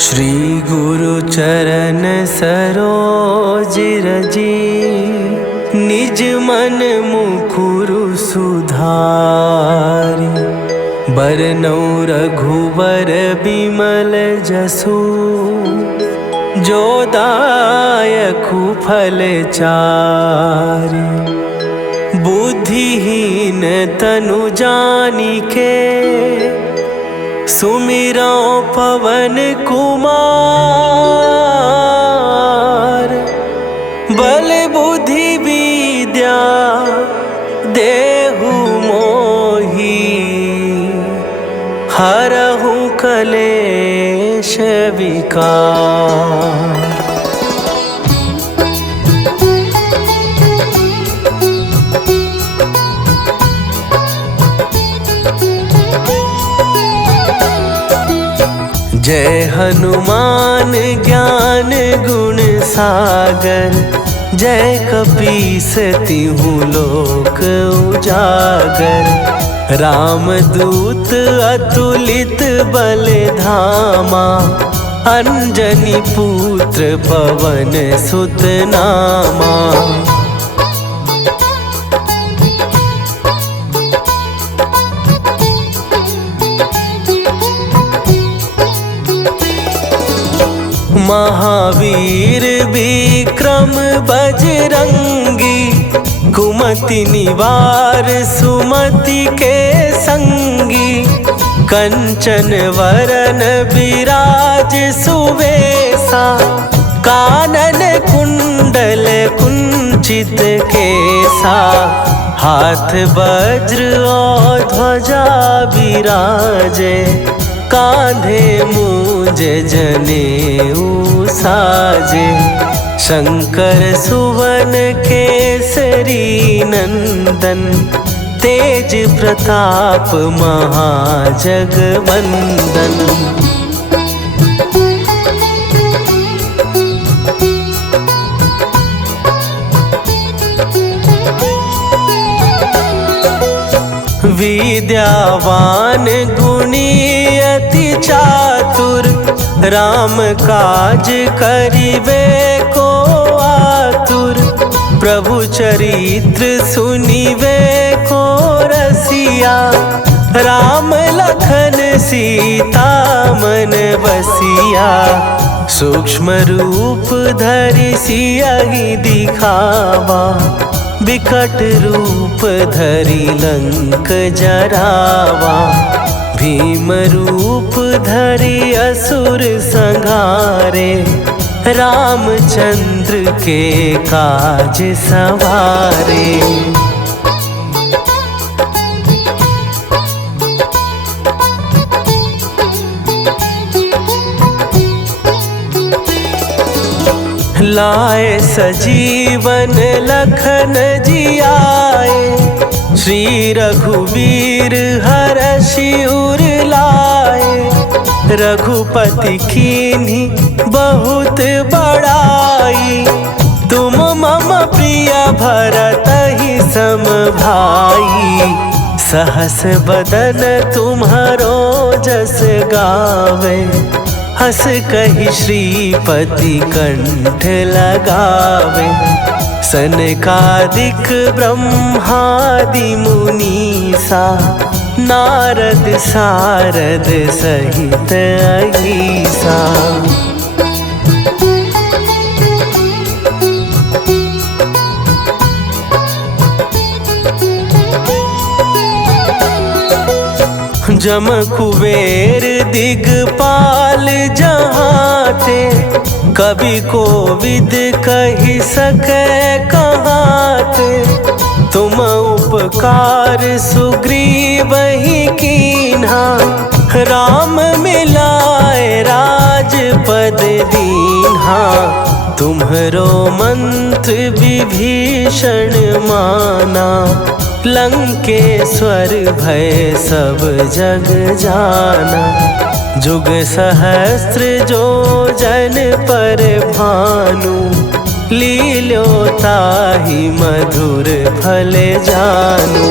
श्री गुरु चरण सरोज रजी, निज मन मुकुरु सुधारि। बरनौ रघुवर बिमल जसु, जो दायकु फल चारि। बुद्धिहीन तनु जानिके, सुमिरौ पवन कुमार। बल बुद्धि विद्या देहु मोहि, हरहु कलेश विकार। जय हनुमान ज्ञान गुण सागर, जय कपीस तिहु लोक उजागर। रामदूत अतुलित बल धामा, अंजनी पुत्र पवन सुत नामा। महावीर विक्रम बजरंगी, कुमति निवार सुमति के संगी। कंचन वरन विराज सुवेसा, कानन कुंडल कुंचित केसा। हाथ वज्र और ध्वजा विराजे, कांधे मूंज जनेऊ साजे। शंकर सुवन केसरी नंदन, तेज प्रताप महाजगवंदन। विद्यावान गुणी अति चातुर, राम काज करिबे को आतुर। प्रभु चरित्र सुनिबे को रसिया, राम लखन सीता मन बसिया। सूक्ष्म रूप धरि सियहि दिखावा, विकट रूप धरि लंक जरावा। भीम रूप धरि असुर संहारे, रामचंद्र के काज सवारे। लाए सजीवन लखन जियाए, श्री रघुवीर हरषि उर लाए। रघुपति कीन्ही बहुत बड़ाई, तुम मम प्रिय भरतहि सम भाई। सहस बदन तुम्हरो जस गावे, हस कहि श्रीपति कंठ लगावे। सनकादिक ब्रह्मादि मुनीसा, नारद सारद सहित अहीसा। जम कुबेर दिगपाल जहाते, कवि कोविद कहि सकै कहाते। तुम उपकार सुग्रीवहि कीन्हा, राम मिलाए राजपद दीन्हा। तुम्हरो मंत्र विभीषण माना, लंकेश्वर भय सब जग जाना। जुग सहस्त्र जो जन पर भानु, लील्यो ताहि मधुर फल जानू।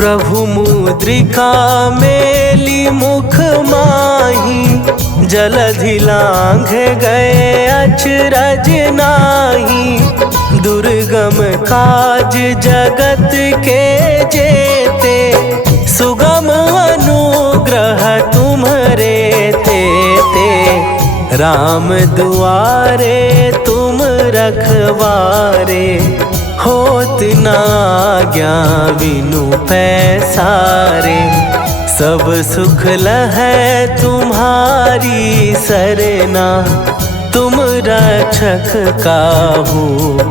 प्रभु मुद्रिका मेली मुख माही, जलधि लांघ गए अचरज नाही। दुर्गम काज जगत के जेते, सुगम अनुग्रह तुम्हरे तेते। राम दुआरे तुम रखवारे, होत ना आज्ञा बिनु पैसारे। सब सुख लहै तुम्हारी सरना, तुम रक्षक काहू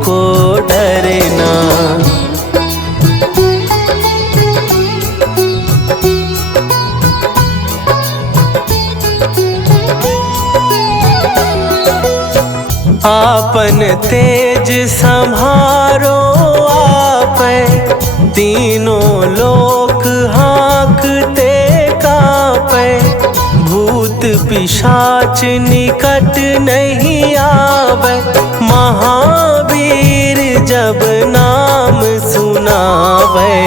को डरना। आपन तेज संभारो आपै, तीनों लोक हाँकते कांपै। भूत पिशाच निकट नहीं आवे, महावीर जब नाम सुनावे।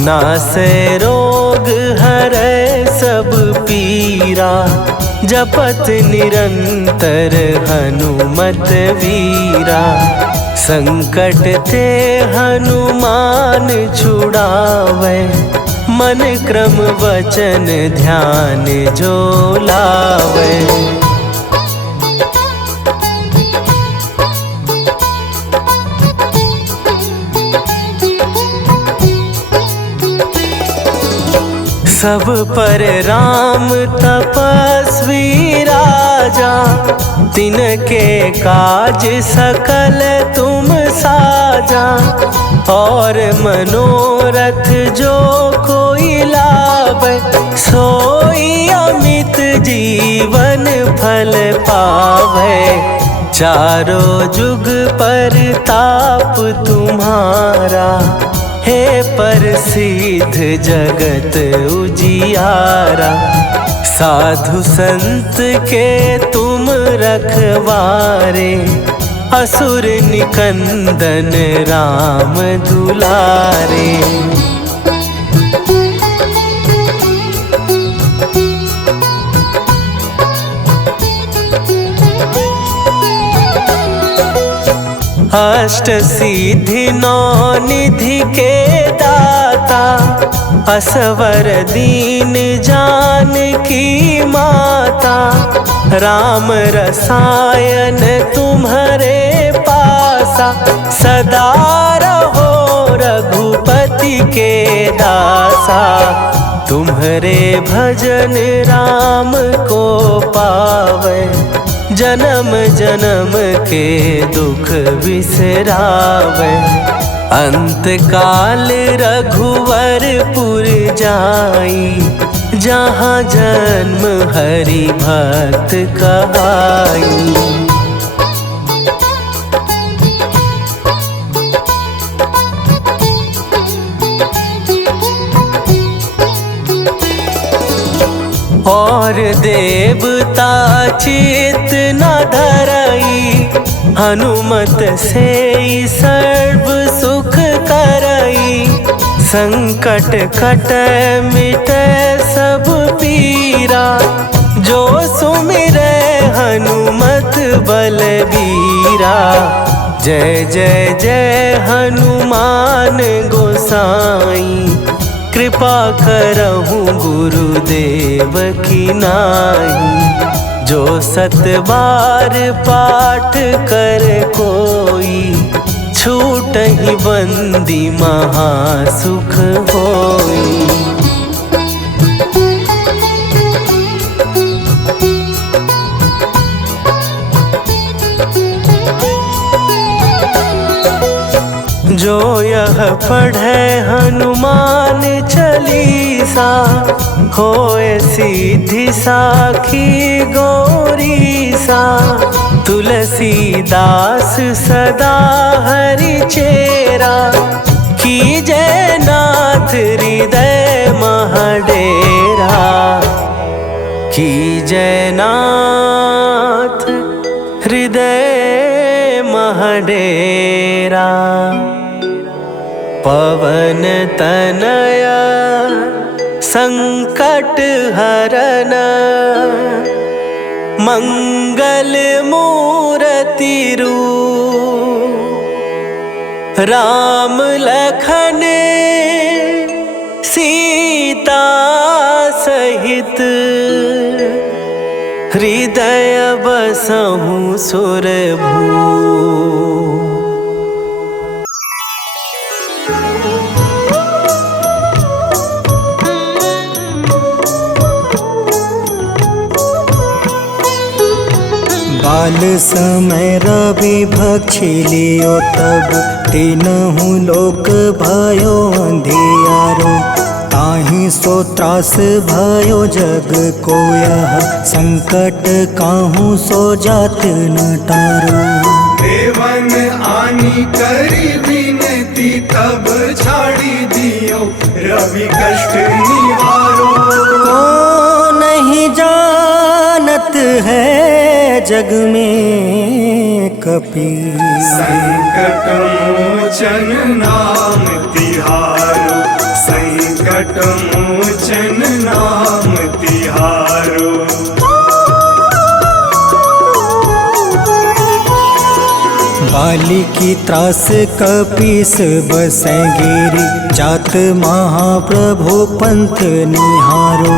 नासै रोग हरै सब पीरा, जपत निरंतर हनुमत वीरा। संकट ते हनुमान छुड़ावे, मन क्रम वचन ध्यान जो लावे। सब पर राम तपस्वी राजा, तिनके काज सकल तुम साजा। और मनोरथ जो कोई लावे, सोई अमित जीवन फल पावे। चारों जुग परताप तुम्हारा, हे प्रसिद्ध जगत उजियारा। साधु संत के तुम रखवारे, असुर निकंदन राम दुलारे। अष्ट सिद्धि नौ निधि के दाता, असवर दीन जानकी माता। राम रसायन तुम्हारे पासा, सदा रहो रघुपति के दासा। तुम्हारे भजन राम को पावे, जन्म जन्म के दुख बिसरावे। अंत काल रघुवरपुर जाई, जहाँ जन्म हरि भक्त कहाई। और देवता चित न धरई, हनुमत से सर्व सुख करई। संकट कटै मिटै सब पीरा, जो सुमिरै हनुमत बलबीरा। जय जय जय हनुमान गोसाई, कृपा करहूँ गुरुदेव की नाई। जो सत बार पाठ कर कोई, छूटहि बंदी महासुख होई। जो यह पढ़े हनुमान चालीसा, होए सीधी साखी गौरीसा। तुलसीदास सदा हरि चेरा, कीजय नाथ हृदय महडेरा। कीजय नाथ हृदय महडेरा। पवन तनया संकट हरन मंगल मूर्ति रूप राम लखन सीता सहित हृदय बसहु सुरभू। बाल समय रवि भक्षी लियो तब तीनहु लोक भयो अंधियारो। ताहि सो त्रास भयो जग को यह संकट काहू सो जात न टारो। देवन आनी करी विनती तब छाड़ी दियो रवि कष्ट निवारो। को नहीं जानत है जग में कपि संकट मोचन नाम तिहारो। संकट मोचन नाम तिहारो। बाली की त्रास कपीस बसै गिरी जात महाप्रभु पंथ निहारो।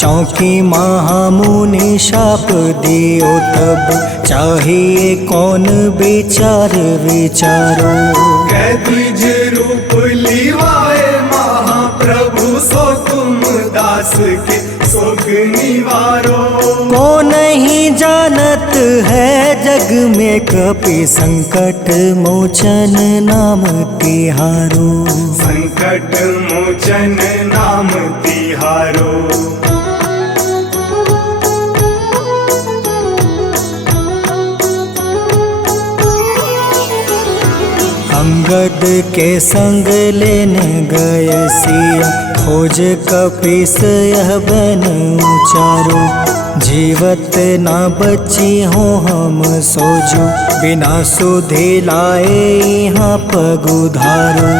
चौकी महामुनि शाप दियो तब चाहिए कौन विचार विचारो। कैद्विज रूप लिवाए महाप्रभु सो तुम दास के शोक निवारो। को नहीं जानत है जग में कपि संकट मोचन नाम तिहारो। संकट मोचन नाम तिहारो। अंगद के संग लेने गए सिया खोज कपीस यह बन उचारो। जीवत ना बची हो हम सोजो बिना सुधे लाए यहाँ पगुधारो।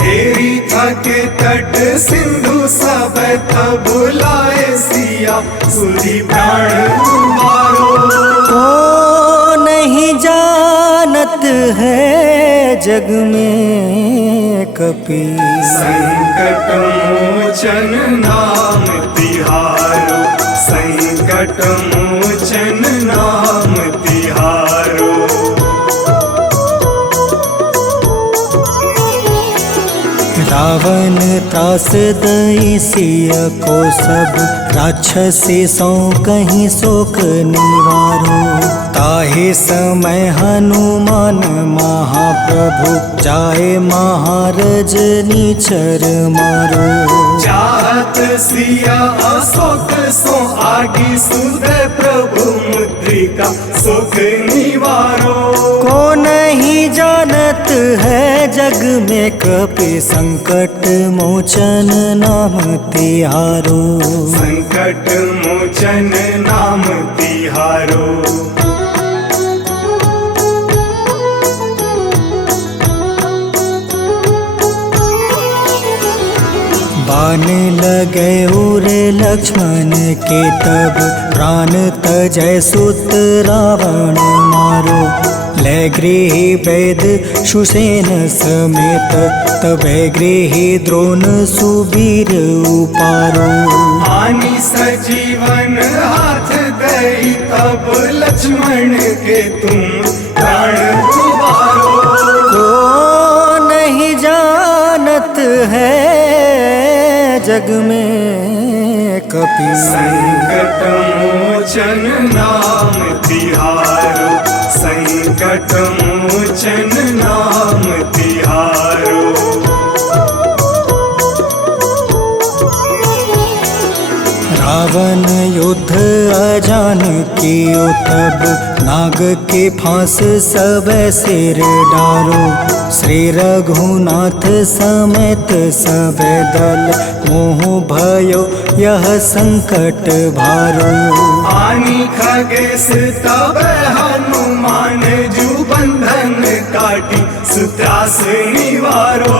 तेरी थके तट सिंधु सब तब बुलाए सिया सुधी प्राण तुम्हारो। को नहीं जानत है जग में कपि संकट मोचन नाम तिहारो। संकट मोचन नाम तिहारो। रावण त्रास दई सिया को सब राक्षसी सो कहीं शोक निवारो। ताहि समय हनुमान महाप्रभु जाए महारज नीचर मारो। चाहत सिया अशोक सो आगी सुदय प्रभु मुद्रिका सुख निवारो। को नहीं जानत है जग में कपि संकट मोचन नाम तिहारो। संकट मोचन नाम तिहारो। बाण लगे उर लक्ष्मण के तब प्राण तजय सुत रावण मारो। ले गृह वैद सुसेन समेत तबे गृह द्रोण सुबीर उपारो। आनी सजीवन हाथ दई तब लक्ष्मण के तुम प्राण उबारो। को नहीं जानत है जग में कपि संकट मोचन नाम तिहारो। संकट मोचन नाम तिहारो। रावण युद्ध अजान कियो तब नाग के फांस सब सिर डारो। श्री रघुनाथ समेत सब दल मोह भयो यह संकट भारो। आनी खगेश तब हनुमान जू बंधन काटी सुत त्रास निवारो।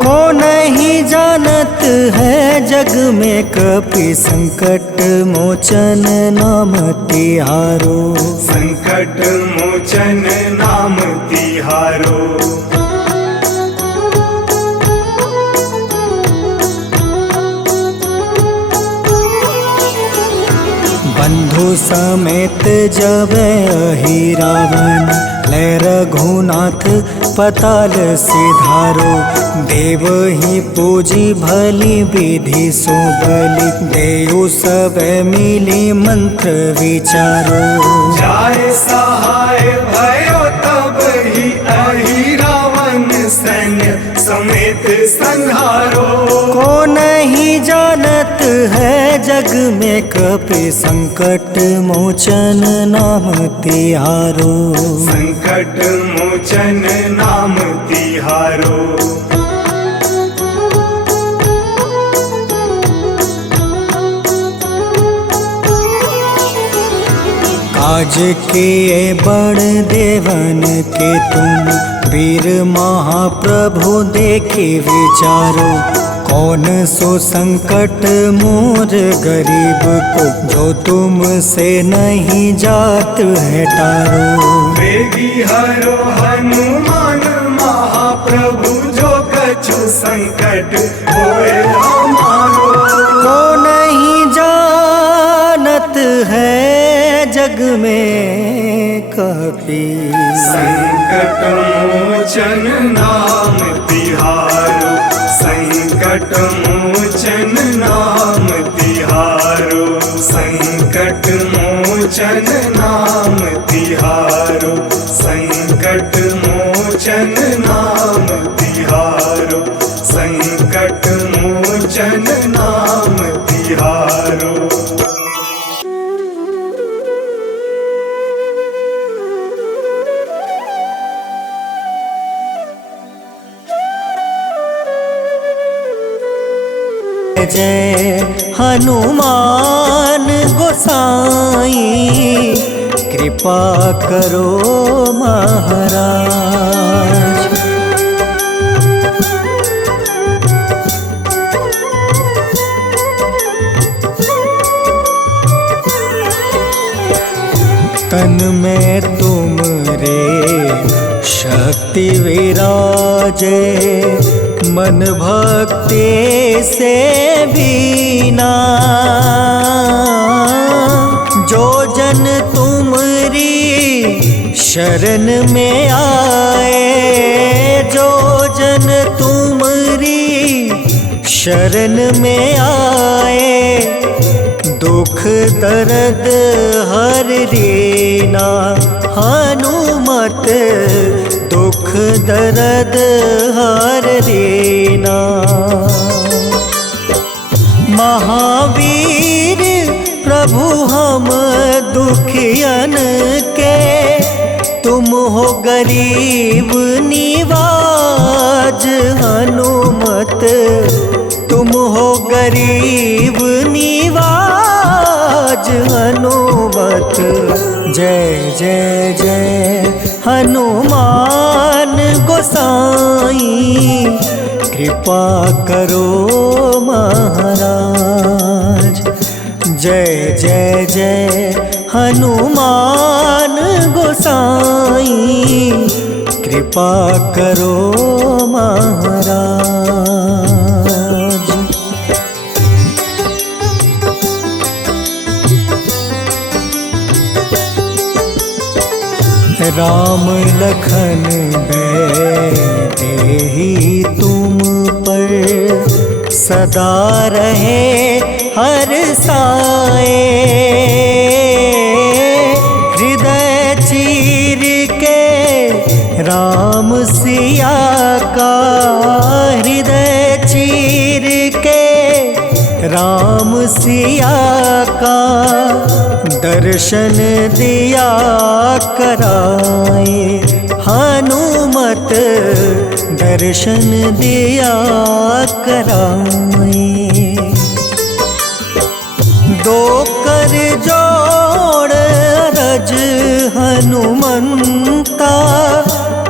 को नहीं जानत है जग में कपि संकट मोचन नाम तिहारो। संकट मोचन नाम तिहारो। बंधु समेत जब अहि रावण ले रघुनाथ पताल सिधारो। देव ही पूजी भली विधि सो बलि देव सब मिली मंत्र विचारो। जाय सहाय भयो तब ही अहि रावण सैन्य समेत संहारो। को नहीं जानत है जग में कपि संकट मोचन नाम तिहारो। संकट मोचन नाम तिहारो। काज किए बड़ देवन के तुम वीर महाप्रभु देखी विचारो। कौन सो संकट मोर गरीब को जो तुमसे नहीं जात है टारो। वेगी हरो हनुमान महाप्रभु जो कछु संकट होए हमारो। को नहीं जानत है जग में कपि संकट मोचन नाम तिहारो। संकट मोचन नाम तिहारो। संकट मोचन नाम तिहारो। संकट मोचन नाम तिहारो। संकट मोचन नाम तिहारो। जय हनुमान गोसाई कृपा करो महाराज। तन में तुम रे शक्ति विराजे मन भक्ति से बीना। जो जन तुमरी शरण में आए। जो जन तुमरी शरण में आए। दुख दर्द हर रीना हनुमत दुख दर्द हर रीना। महावीर प्रभु हम दुखियन के तुम हो गरीब निवाज। हनुमत तुम हो गरीब निवाज। हनुमत जय जय जय हनुमान गोसाई कृपा करो महाराज। जय जय जय हनुमान गोसाई कृपा करो महाराज। राम लखन देहि तुम पर सदा रहे हर साए। हृदय चीर के राम सिया का हृदय चीर के राम सिया का दर्शन दिया कराए। हनुमत दर्शन दिया कराए। दो कर जोड़ रज हनुमंता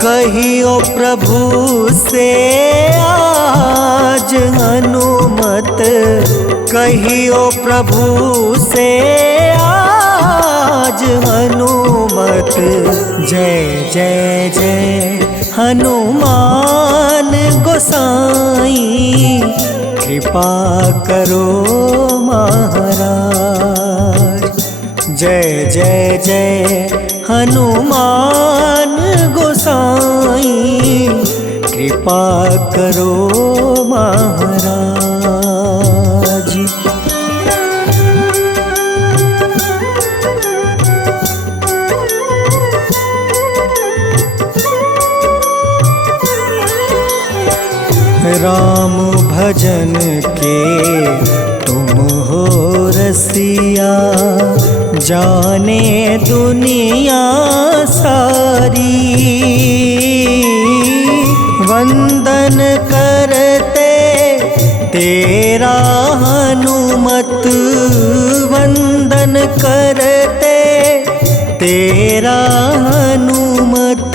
कई कहियो प्रभु से आज हनुमत, कहियो प्रभु से आज हनुमत। जय जय जय हनुमान गोसाई, कृपा करो महाराज। जय जय जय हनुमान गोसाई, कृपा करो महाराज। राम भजन के तुम हो रसिया, जाने दुनिया सारी। वंदन करते तेरा हनुमत, वंदन करते तेरा हनुमत।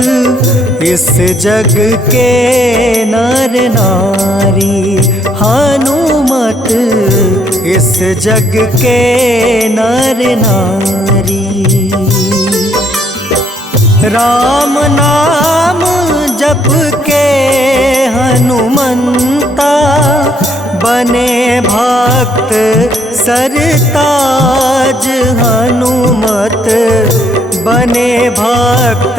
इस जग के नर नारी हनुमत, इस जग के नर नारी। राम नाम जप के हनुमंता, बने भक्त सरताज हनुमत, बने भक्त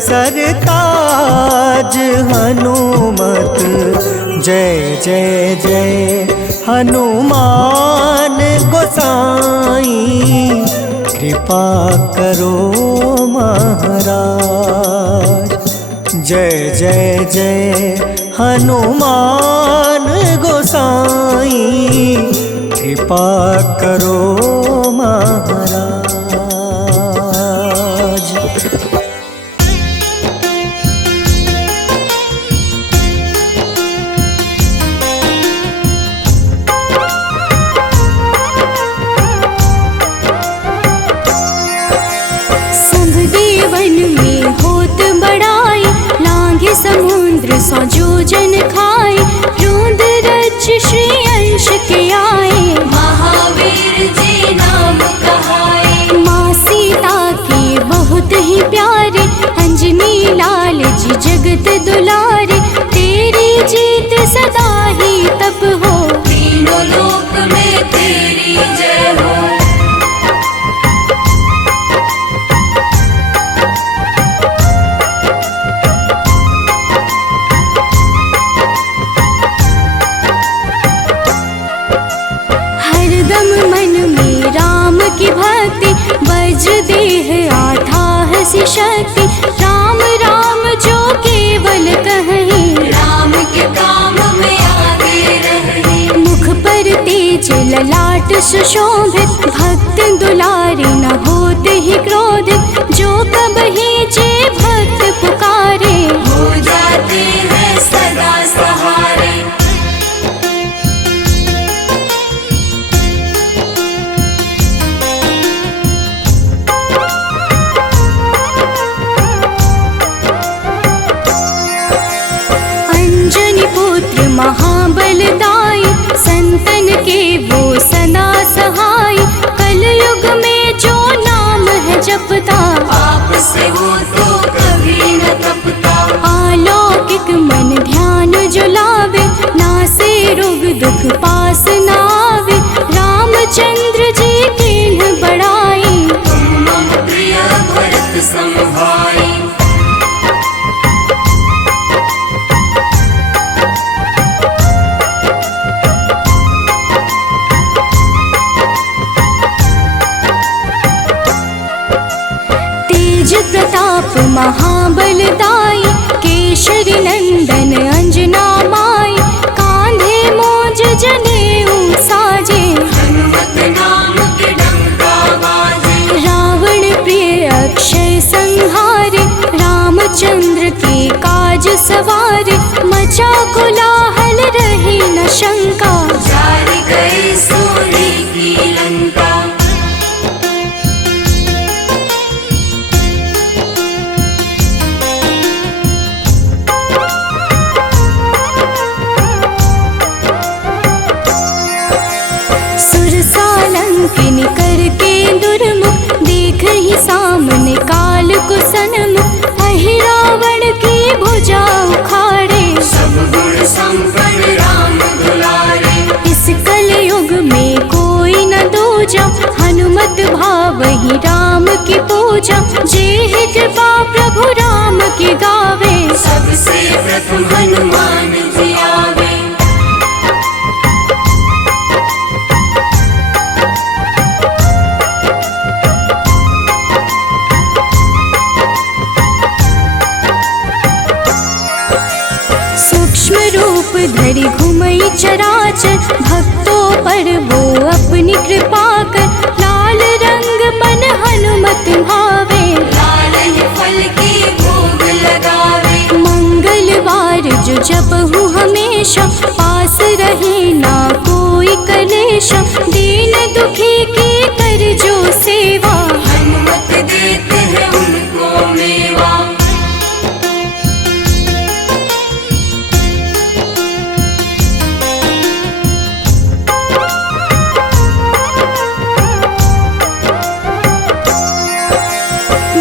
सरताज हनुमत। जय जय जय हनुमान गोसाई, कृपा करो महाराज। जय जय जय हनुमान गोसाई, कृपा करो महाराज। समुद्र सौ जोजन खाए, रूंद रज श्री अंश के आए, महावीर जी नाम कहाए। माँ सीता के बहुत ही प्यारे, अंजनी लाल जी जगत दुलारे। तेरी जीत सदा ही तप हो, तीनों लोक में तेरी जय हो। की भक्ति वज्र देह आठाह सी शक्ति, राम राम जो केवल कहें, राम के काम में आगे रहें। मुख पर तेज ललाट सुशोभित, भक्त दुलारे न होते ही क्रोधित। जो कबहि जे भक्त पुकारे, हो जाते हैं सदा सहारे। महाबलदाई, संतन के वो सदा सहाय। कलयुग में जो नाम है जपता, पाप से वो तो कभी न तपता। अलौकिक मन ध्यान जो लावे, नासे रोग दुख पास न आवे। रामचंद्र जी के बड़ाई, तुम मम प्रिय भरत समभाई। प्रताप महाबलदाई, केशरी नंदन अंजना माई। कांधे मोज जनेऊ साजे, हनुमत नाम के डंका बाजे। रावण प्रिय अक्षय संहारे, रामचंद्र के काज सवारे। मचा कोलाहल रही न शंका, जारी गए सोने की लंका। ही सामने काल को सन्मुख अहि रावण की भुजा उखाड़े। सब गुण संपन्न राम दुलारे। इस कलयुग में कोई न दूजा हनुमत भावहि राम की पूजा। जेहि कृपा प्रभु राम की गावे सबसे प्रथम हनुमान जी आवे। सूक्ष्म रूप धरि घुमई चराचर भक्तों पर वो अपनी कृपा कर। लाल रंग मन हनुमत भावे लाल ही फल की भोग लगावे। मंगलवार जो जपहु हमेशा पास रहे ना कोई कलेश। दीन दुखी की कर जो सेवा हनुमत देते हैं उनको मेवा।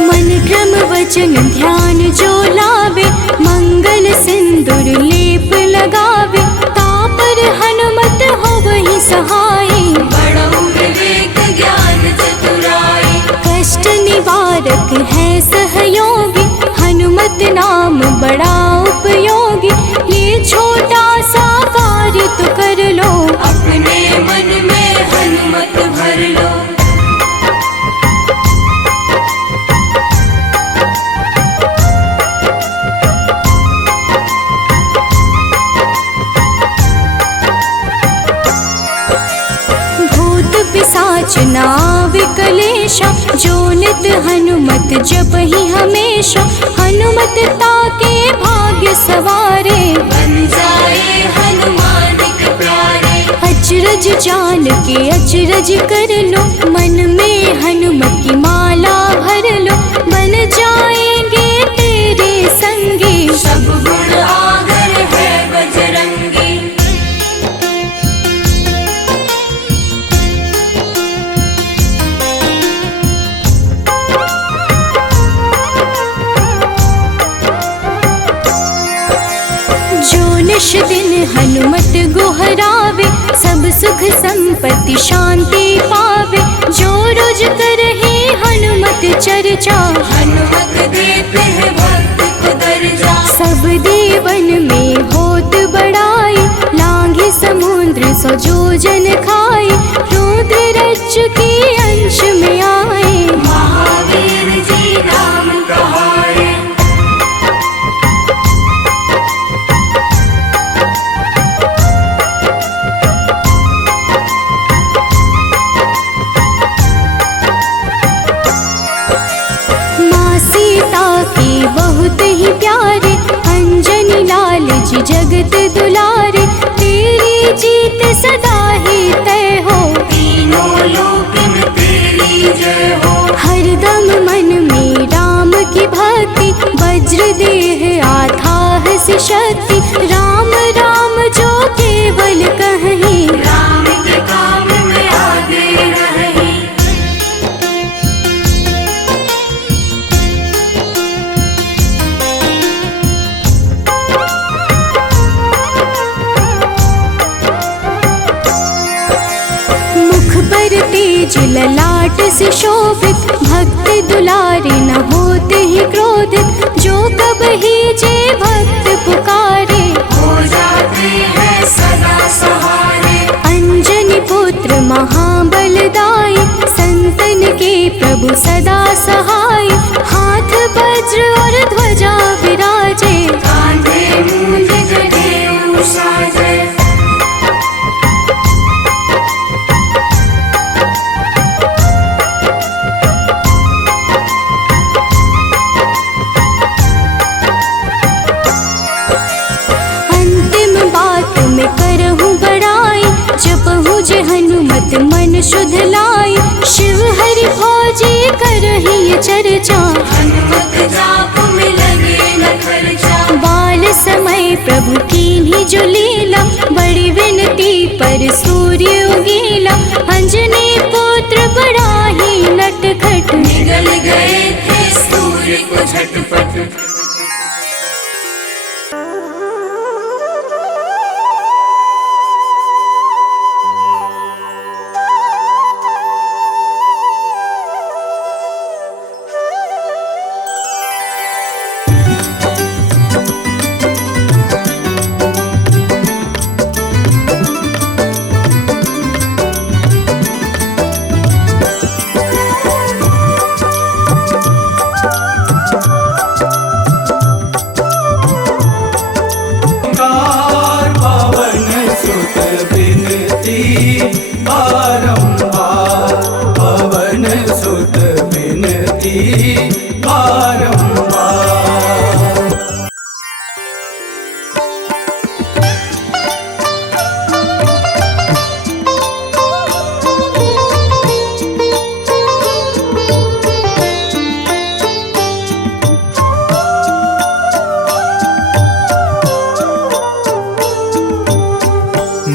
मन क्रम वचन ध्यान जो लावे मंगल सिंदूर लेप लगावे। तापर हनुमत होवहि सहाय बड़ऊ विवेक ज्ञान चतुराई। कष्ट निवारक है सहयोगी हनुमत नाम बड़ा उपयोगी। ये छोटा सा कार्य तो कर लो अपने मन में हनुमत भर लो। भूत पिशाच नाव कलेशा जो नित हनुमत जपहि हमेशा। हनुमत ताके भाग्य सवारे बन जाए हनुमान के प्यारे। अचरज जान के अचरज कर लो मन में हनुमत की माला भर लो। बन जाएंगे तेरे संगी सब गुण आगर है बजरंगी। जो निश दिन हनुमत गोहरावे सब सुख संपत्ति शांति पावे। जो रोज करहे हनुमत चर्चा हनुमत देते हैं भक्त को दर्जा। सब देवन में होत बड़ाई लांघे समुद्र सो जोजन खाए। रुद्र रज के अंश में आए महावीर जी नाम कहाए। बहुत ही प्यारे अंजनी लाल जी जगत दुलारे। तेरी जीत सदा ही तय हो तीनों लोक में तेरी जय हो। हरदम मन में राम की भक्ति वज्र देह आधार से शक्ति। राम राम जो केवल कहीं राम के काम में आगे रहे। तेज ललाट से शोभित भक्त दुलारे न होते ही क्रोधित। जो कब ही जे भक्त पुकारे हो जाते हैं सदा सहारे। अंजनी पुत्र महाबलदाई संतन के प्रभु सदा सहाय। हाथ वज्र और ध्वजा विराजे कांधे मूंज जनेऊ साजे। जे हनुमत मन शुद्ध लाई। शिव हरि भोजे करहि ये चर्चा हनुमत जाप में लगे न खर्चा। बाल समय प्रभु कीन्ही जो लीला बड़ी विनती पर सूर्य उगेला। अंजनी पुत्र बड़ा ही नटखट जल गए थे सूर्य को झटपट।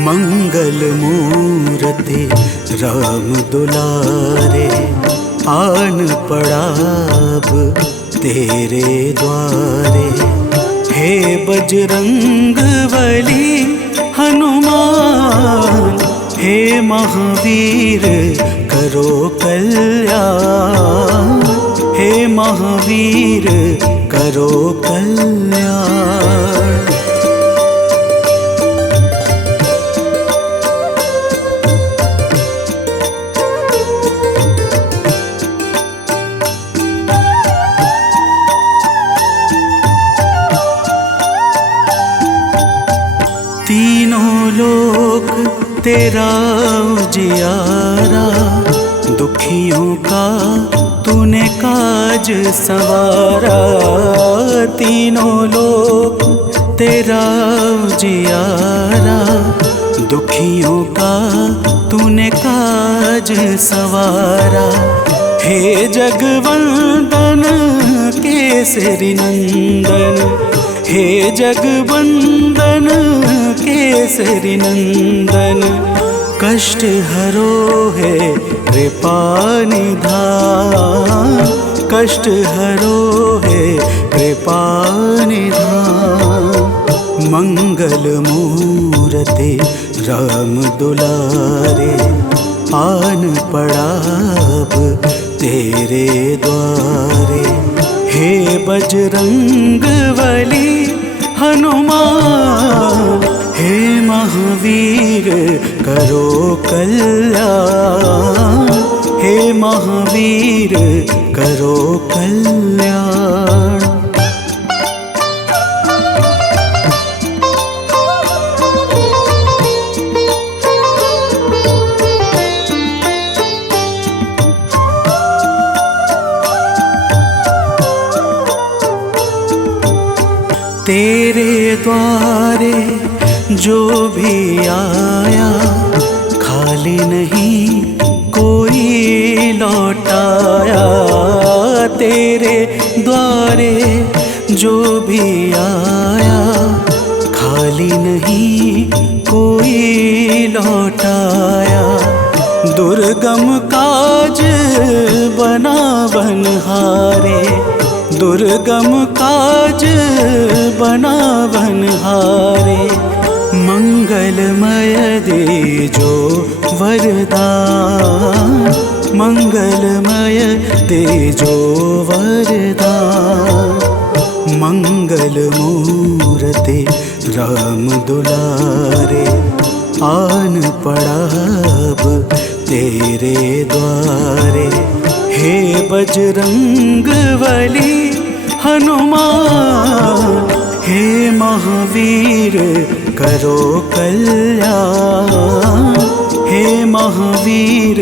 मंगल मूर्ति राम दुलारे, आन पड़ा अब तेरे द्वारे। हे बजरंग बली हनुमान, हे महावीर करो कल्याण, हे महावीर करो कल्याण। तीनों लोक तेरा उजियारा, दुखियों का तूने काज सवारा। तीनों लोक तेरा उजियारा, दुखियों का तूने काज सवारा। हे जगवंदन केसरी नंदन, हे जगवंदन केसरी नंदन। कष्ट हरो है कृपा निधान, कष्ट हरो है कृपा निधान। मंगल मूर्ति राम दुलारे, आन पड़ा अब तेरे द्वारे। हे बजरंग बली हनुमान, हे महावीर करो कल्याण, हे महावीर करो कल्याण। तेरे द्वारे जो भी आया, खाली नहीं कोई लौटाया। तेरे द्वारे जो भी आया, खाली नहीं कोई लौटाया। दुर्गम काज बना बनहारे, दुर्गम काज बना बनहारे। मंगलमय दे जो वरदान, मंगलमय दे जो वरदान। मंगल मूर्ति राम दुलारे, आन पड़ा अब तेरे द्वारे। हे बजरंग बली हनुमान, हे महावीर करो कल्याण, हे महावीर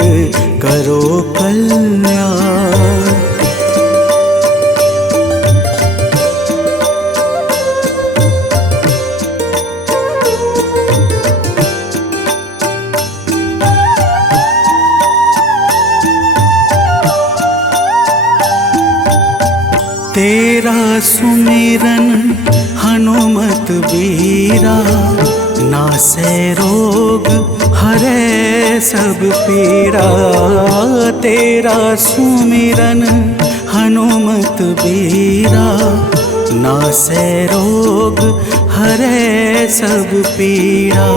करो कल्याण। तेरा सुमिरन हनुमत बीरा, नासे रोग हरे सब पीरा, तेरा सुमिरन हनुमत बीरा। नासे रोग हरे सब पीरा,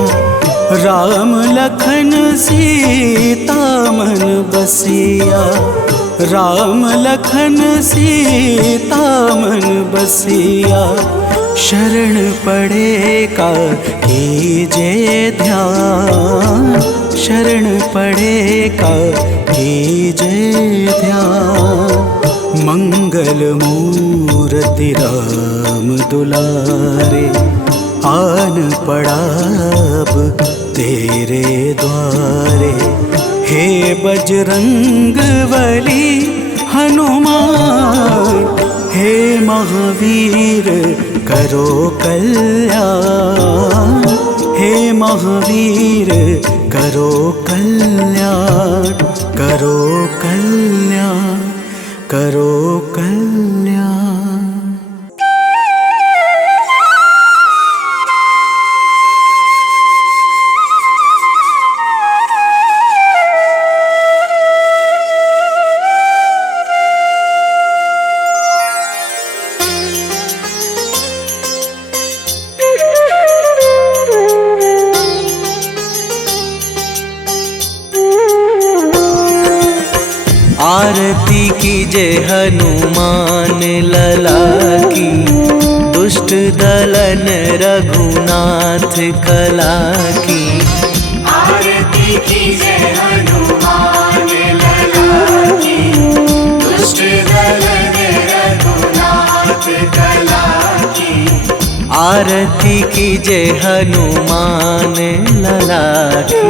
राम लखन सीता मन बसिया। राम लखन सीता मन बसिया, शरण पड़े का कीजे ध्यान। शरण पड़े का कीजे ध्यान। मंगल मूर्ति राम दुलारे, आन पड़ा अब तेरे द्वारे। हे बजरंग बली हनुमान, हे महावीर करो कल्याण। हे महावीर करो कल्याण, करो कल्याण, करो कल्याण। आरती कीजे हनुमान लला की, दुष्ट दलन रघुनाथ कला की। आरती कीजे हनुमान लला की, दुष्ट दलन रघुनाथ कला की। आरती कीजे हनुमान लला की।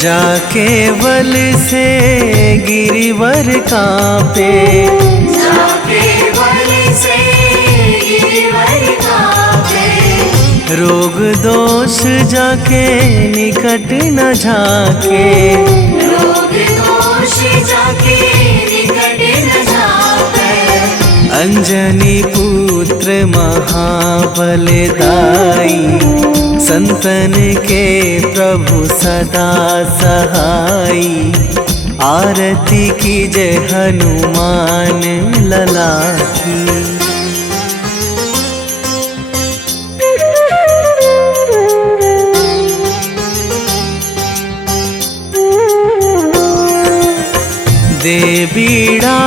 जाके बल से गिरिवर कांपे, जाके बल से गिरिवर कांपे। रोग दोष जाके निकट न झाके। रोग दोष जाके निकट न झाके। अंजनी पुत्र महाबलदाई, संतन के प्रभु सदा सहाई। आरती कीजे हनुमान लला की। दे बीड़ा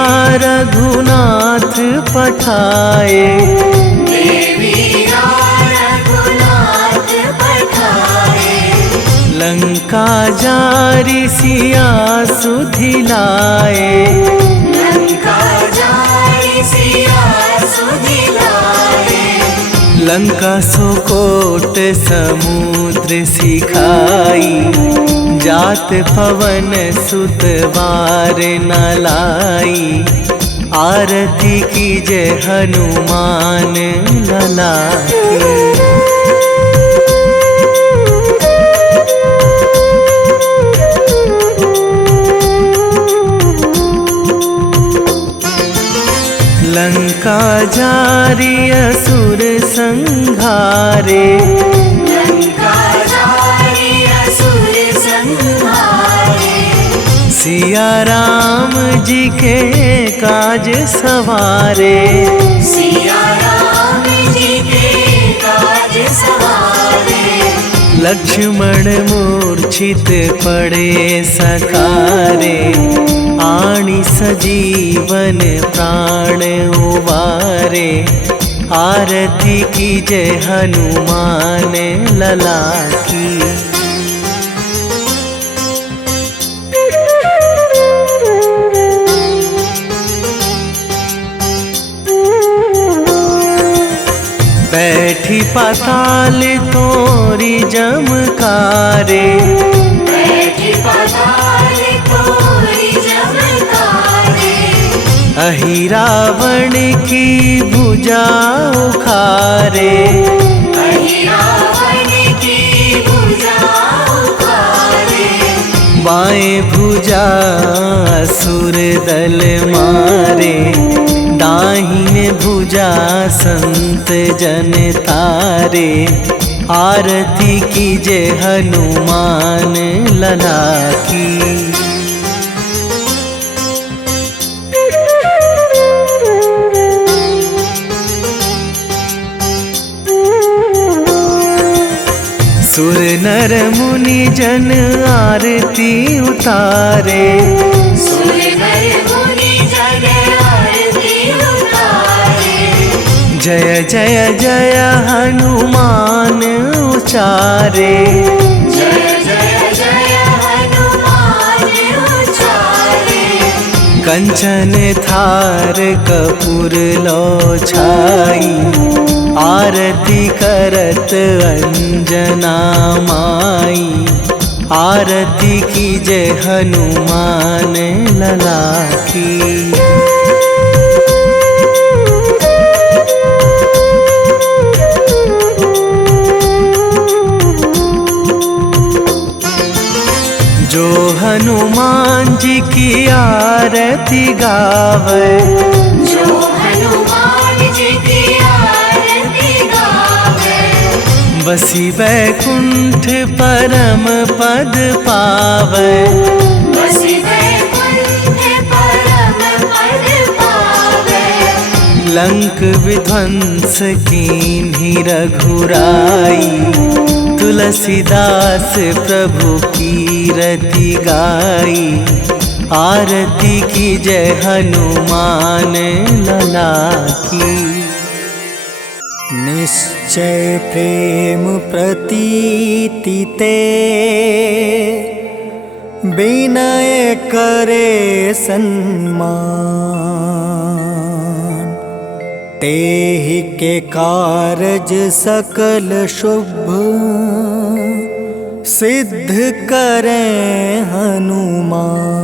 रघुनाथ पठाए, लंका जारी सिया सुधिलाए। लंका जारी सिया सुधिलाए। लंका सुकोट समुद्र सिखाई, जात पवन सुत वार न लाई। आरती कीजे हनुमान लला की। लंका जारी असुर संहारे, लंका जारी असुर संहारे। सिया राम जी के काज सवारे। सिया राम जी के काज सवारे। लक्ष्मण मूर्छित पड़े सकारे, आणी सजीवन प्राण उवारे। आरती कीजे हनुमान लला की। बैठी पाताल तोरी जमकारे, बैठी पाताल तोरी जमकारे। अहि रावण की भुजा उखारे, अहि रावण की भुजा उखारे। बाएं भुजा असुर दल मारे, दाहिने भुजा संत जन तारे। आरती कीजे हनुमान लला की। सुर नर मुनि जन आरती उतारे, सुर नर मुनि जन आरती उतारे। जय जय जय हनुमान उचारे। जय जय जय हनुमान उचारे। कंचन थार कपूर लो छाई, आरती करत अंजना माई। आरती कीजे हनुमान लला की। जो हनुमान जी की आरती गावे, जो हनुमान जी की आरती गावे। बसी वैकुंठ परम पद पावे। बसी वैकुंठ परम पद पावे। लंक विध्वंस कीन्ही रघुराई, तुलसीदास प्रभु कीरति गाई। आरती कीजे हनुमान लला की। निश्चय प्रेम प्रतीति ते, विनय करे सन्मान। तेहि के कारज सकल शुभ, सिद्ध करें हनुमान।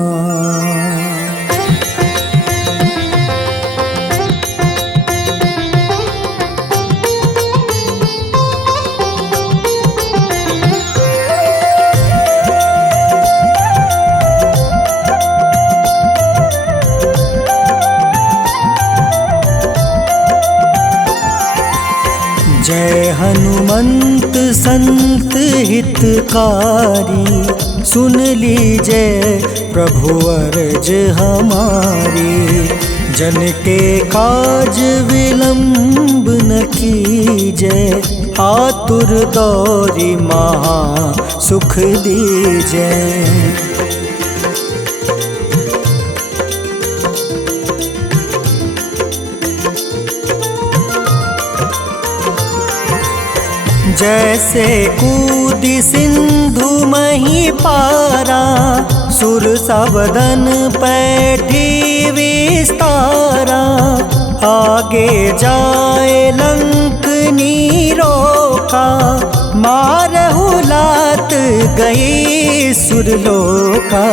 जय हनुमंत संत हितकारी, सुन लीजिए प्रभु अर्ज हमारी। जन के काज विलंब न कीजिए, आतुर दौरी महा सुख दीजिए। जैसे कूदी सिंधु मही पारा, सुर सबदन पैठी विस्तारा। आगे जाए लंक नीरोका, मारहु लात गई सुरलोका।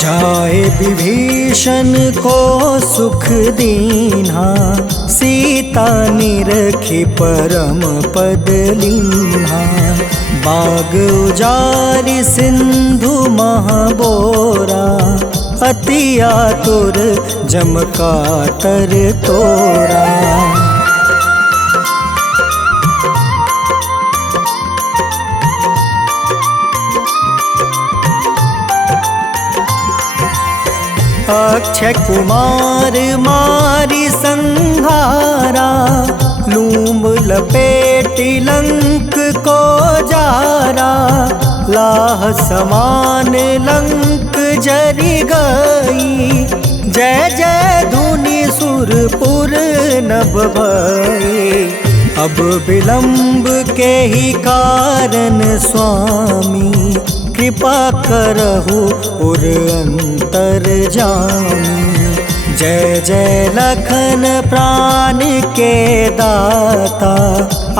जाए विभीषण को सुख दीन्हा, सीता निरखी परम पद लीन्हा। बाग उजारि सिंधु महाबोरा, अति आतुर जम काटर तोरा। अक्षय कुमार मारी संहारा, लूम लपेटी लंक को जारा। लाह समान लंक जरि गई, जय जय धुनि सुरपुर नभ भई। अब विलंब के ही कारण स्वामी, कृपा करहु उर अंतर जामी। जय जय लखन प्राण के दाता,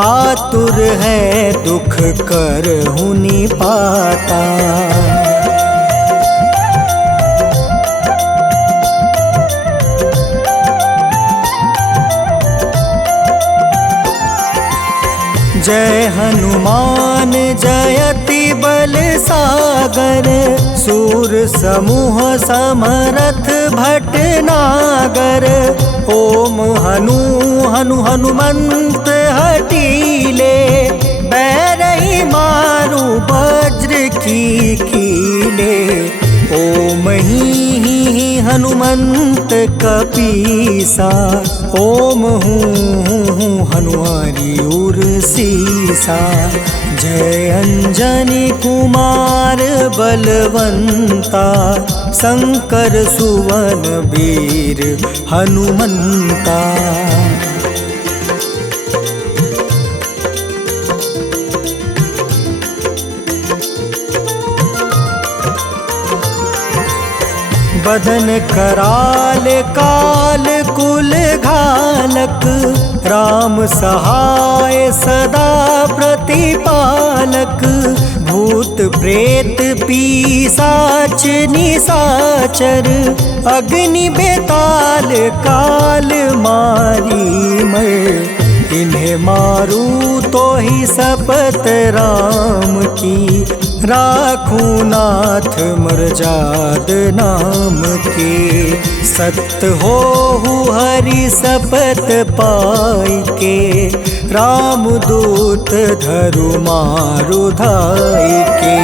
आतुर है दुख करहु निपाता। जय हनुमान जयति बल सागर, सागर सूर समूह समरथ भटनागर। ओम हनु हनु हनुमंत हटीले बैरही मारू वज्र की कीले। ओम ही हनुमंत कपीसा ओम हूँ हनुमारी उर सीसा। जय अंजनी कुमार बलवंता शंकर सुवन वीर हनुमंता। बदन कराल काल कुल घालक राम सहाय सदा प्रतिपालक। भूत प्रेत पिशाच निशाचर अग्नि बेताल काल मारी मर। इन्हें मारू तो ही शपथ राम की राखूं नाथ मर्जाद नाम के। सत्य हो हरि शपथ पाई के राम दूत धरु मारु धाई के।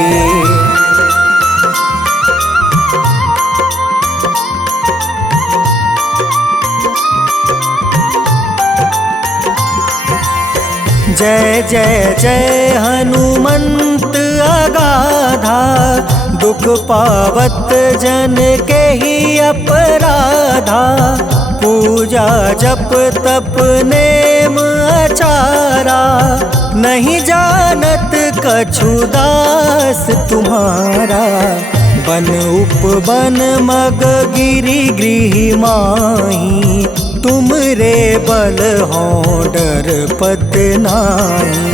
जय जय जय हनुमंत अगाधा दुख पावत जन के ही अपराधा। पूजा जप तप नेम आचारा नहीं जानत कछु दास तुम्हारा। बन उपवन मग गिरि गृह माही तुम रे बल हो डर पत नाई।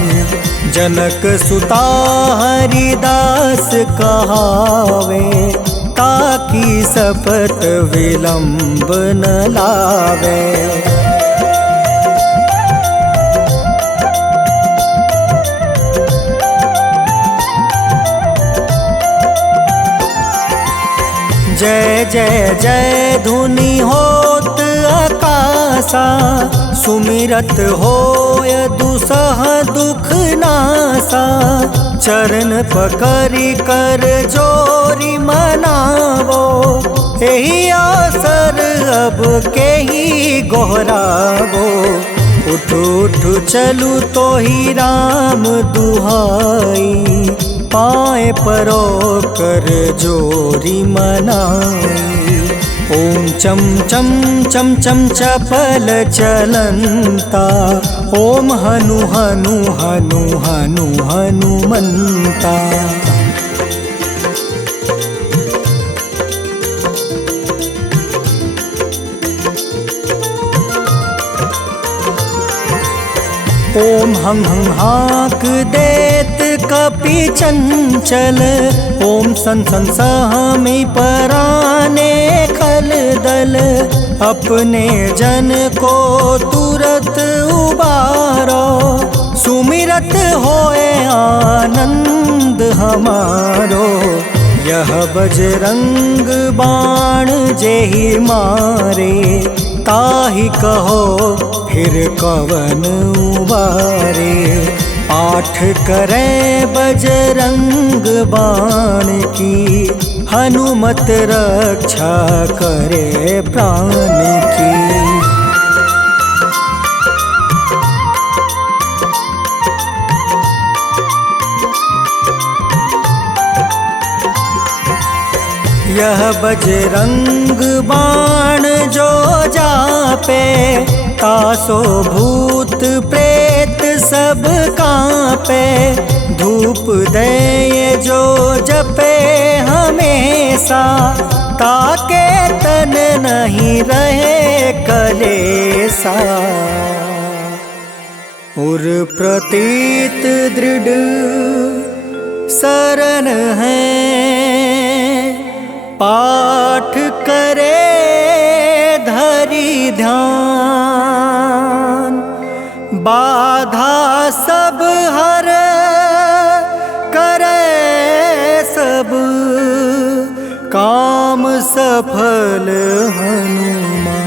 जनक सुता हरिदास कहावे ताकि शपथ विलंब न लावे। जय जय जय धुनि होत आकाशा सुमिरत होय दुसह दुख नासा। चरण पकड़ि कर जोरी मनावो एही अवसर अब के ही गोहरावो। उठ उठ चलू तो ही राम दुहाई पाए परो कर जोरी मनाई। ओम चम चम चम चम चपल चलंता ओम हनु हनु हनु हनु हनुमंता। ओम हं हं हाक देत कपि चंचल। ओम सन सन सहमी पराने खल दल। अपने जन को तुरत उबारो सुमिरत होए आनंद हमारो। यह बजरंग बाण जेहि मारे ताहि कहो फिर कवन उबारे। पाठ करें बजरंग बाण की हनुमत रक्षा करे प्राण की। यह बजरंग बाण जो जापे तासो भूत प्रेत सब कांपे। धूप दे जो जपे हमेशा ताके तन नहीं रहे कलेसा। उर प्रतीत दृढ़ शरण है पाठ करे धरि ध्यान। बाधा सब हर करे सब काम सफल हनुमान।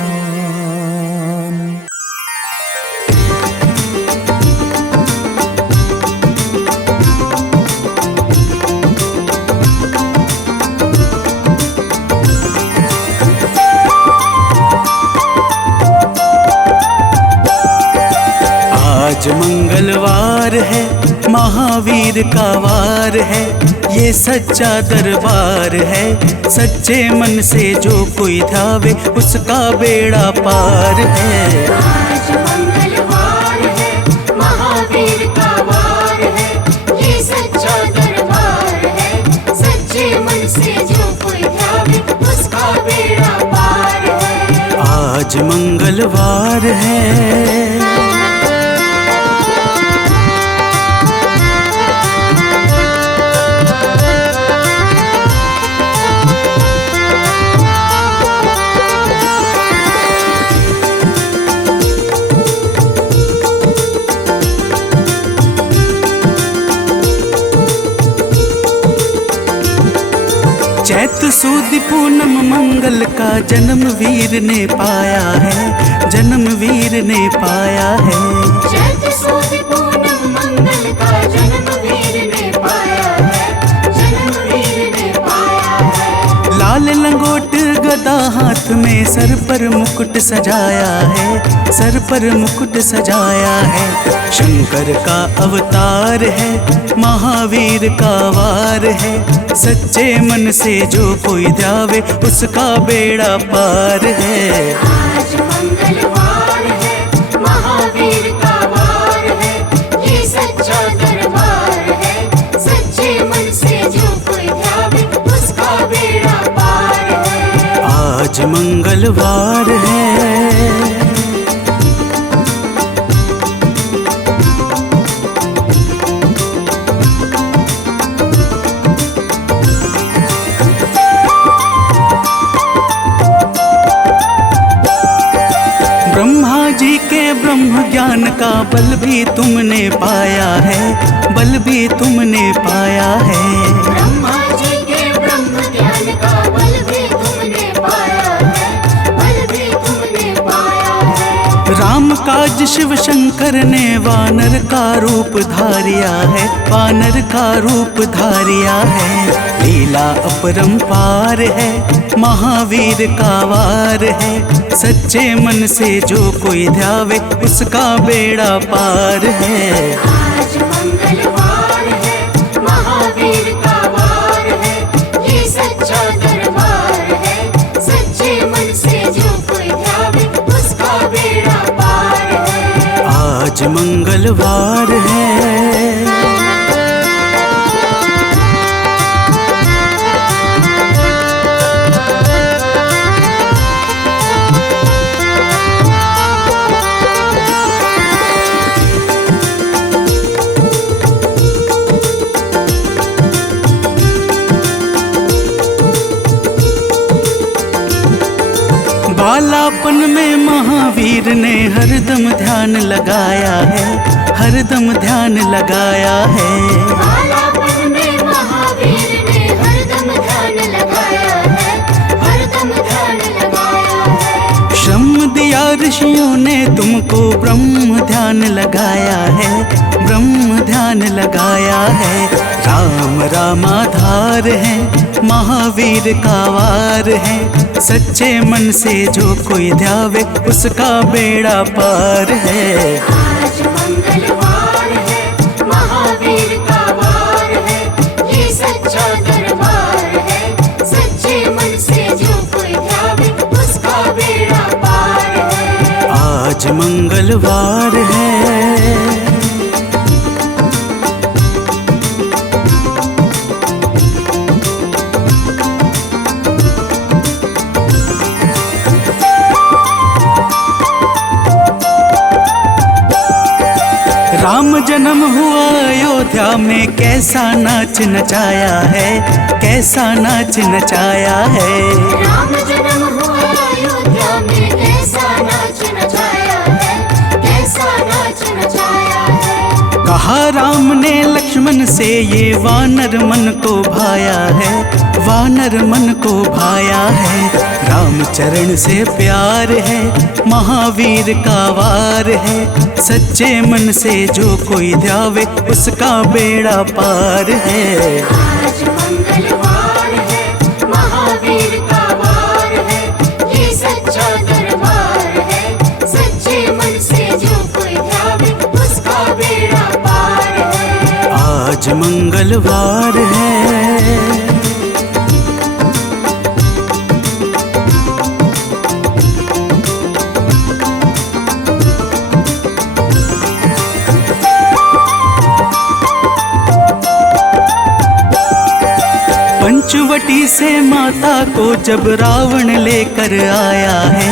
आज मंगलवार है, महावीर का वार है, ये सच्चा दरबार है। सच्चे मन से जो कोई ध्यावे उसका बेड़ा पार है। आज मंगलवार है, महावीर का वार है, ये सच्चा दरबार है। सच्चे मन से जो कोई ध्यावे उसका बेड़ा पार है। आज मंगलवार है। चैत सुद पूनम मंगल का जन्म वीर ने पाया है, जन्म वीर ने पाया है। चैत सुद पूनम मंगल का जन्म वीर ने पाया है, जन्म वीर ने पाया है। लाल लंगोट गदा हाथ में, सर पर मुकुट सजाया है, सर पर मुकुट सजाया है। शंकर का अवतार है, महावीर का वार है। सच्चे मन से जो कोई ध्यावे उसका बेड़ा पार है। आज मंगलवार है, महावीर का वार है, ये सच्चा दरबार है। सच्चे मन से जो कोई ध्यावे उसका बेड़ा पार है। आज मंगलवार है। ब्रह्मा जी के ब्रह्म ज्ञान का बल भी तुमने पाया है, बल भी तुमने पाया है। ब्रह्मा जी के ब्रह्म ज्ञान का बल भी तुमने पाया है, बल भी तुमने पाया है। राम काज शिव शंकर ने वानर का रूप धारिया है, वानर का रूप धारिया है। लीला अपरंपार है, महावीर का वार है। सच्चे मन से जो कोई ध्यावे उसका बेड़ा पार है। आज मंगलवार है, महावीर का वार है, ये सच्चा दरबार है। सच्चे मन से जो कोई ध्यावे उसका बेड़ा पार है। आज मंगलवार है। बालापन में महावीर ने हरदम ध्यान लगाया है, हरदम ध्यान लगाया है। बालापन में महावीर ने हरदम ध्यान लगाया है, हरदम ध्यान लगाया है। श्रम दिया ऋषियों ने तुमको, ब्रह्म ध्यान लगाया है, ब्रह्म ध्यान लगाया है। राम रामाधार है, महावीर का वार है। सच्चे मन से जो कोई ध्यावे उसका बेड़ा पार है। आज मंगलवार है, महावीर का वार है, ये सच्चा दरबार है। सच्चे मन से जो कोई ध्यावे उसका बेड़ा पार है। आज मंगलवार है। राम जन्म हुआ अयोध्या में, कैसा नाच नचाया है, कैसा नाच नचाया है। राम जन्म हुआ अयोध्या में, कैसा नाच नचाया है, कैसा नाच नचाया है। कहा राम ने लक्ष्मण से ये वानर मन को भाया है, वानर मन को भाया है। राम चरण से प्यार है, महावीर का वार है। सच्चे मन से जो कोई ध्यावे उसका बेड़ा पार है। आज मंगलवार है, महावीर का वार है, ये सच्चा दरबार है। सच्चे मन से जो कोई ध्यावे उसका बेड़ा पार है। आज मंगलवार है। पंचवटी से माता को जब रावण लेकर आया है,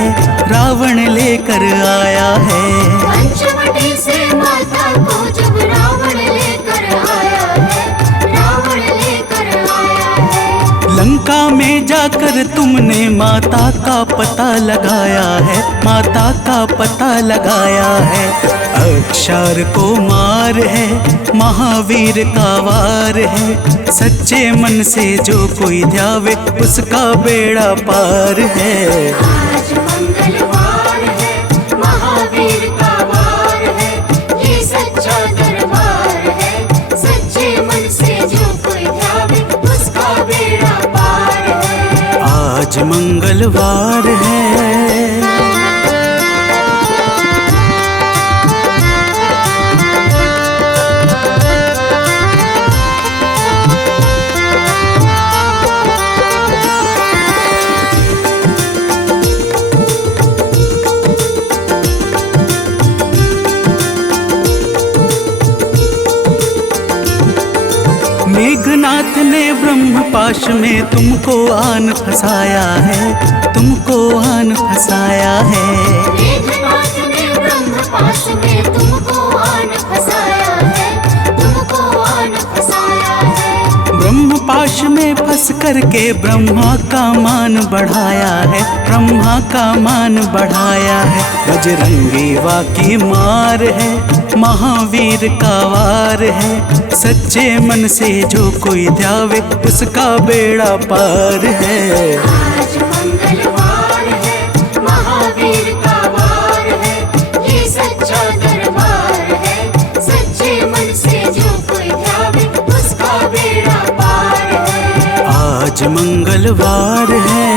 रावण लेकर आया है। पंचवटी से माता को जब रावण लेकर आया है, रावण लेकर आया है। लंका में जाकर तुमने माता का पता लगाया है, माता का पता लगाया है। अक्षर को मार है, महावीर का वार है। सच्चे मन से जो कोई ध्यावे उसका बेड़ा पार है। आज मंगलवार है, महावीर का वार है, ये सच्चा दरबार है। सच्चे मन से जो कोई ध्यावे उसका बेड़ा पार है। आज मंगलवार है। मेघनाथ ने ब्रह्मपाश में तुमको आन फंसाया है, तुमको आन फंसाया है। मेघनाथ ने ब्रह्मपाश में तुमको आन फंसाया है, तुमको आन फंसाया है। ब्रह्मपाश में फंस करके ब्रह्मा का मान बढ़ाया है, ब्रह्मा का मान बढ़ाया है। बजरंगी वाकी मार है, महावीर का वार है। सच्चे मन से जो कोई ध्यावे उसका बेड़ा पार है। आज मंगलवार है, महावीर का वार है, ये सच्चा दरबार है। सच्चे मन से जो कोई ध्यावे उसका बेड़ा पार है। आज मंगलवार है।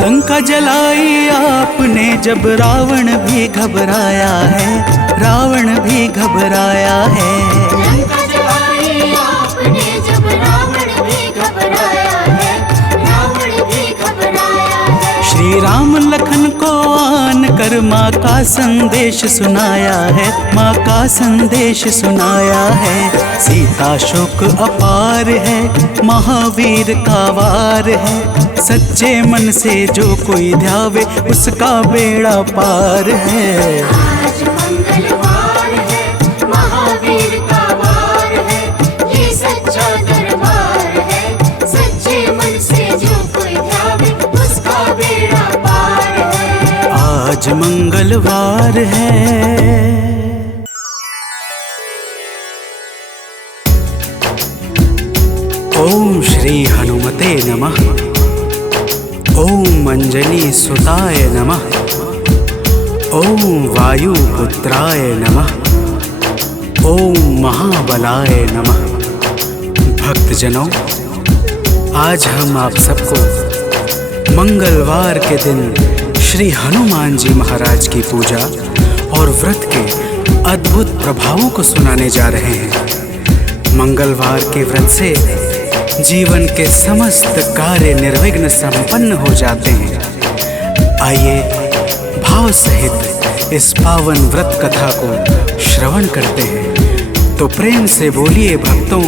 लंका जलाई आपने जब रावण भी घबराया है, रावण भी घबराया है। लंका जलाई आपने जब रावण भी घबराया है, रावण भी घबराया है। श्री राम लखन को आन कर माँ का संदेश सुनाया है, माँ का संदेश सुनाया है। सीता शोक अपार है, महावीर का वार है। सच्चे मन से जो कोई ध्यावे उसका बेड़ा पार है। आज मंगलवार है, महावीर का वार है, ये सच्चा दरबार है। सच्चे मन से जो कोई ध्यावे उसका बेड़ा पार है। आज मंगलवार है। ओम श्री हनुमते नमः। ओम अंजनी सुताय नमः। ओम वायुपुत्राय नमः। ओम महाबलाय नमः। भक्तजनों, आज हम आप सबको मंगलवार के दिन श्री हनुमान जी महाराज की पूजा और व्रत के अद्भुत प्रभावों को सुनाने जा रहे हैं। मंगलवार के व्रत से जीवन के समस्त कार्य निर्विघ्न संपन्न हो जाते हैं। आइए भाव सहित इस पावन व्रत कथा को श्रवण करते हैं। तो प्रेम से बोलिए भक्तों,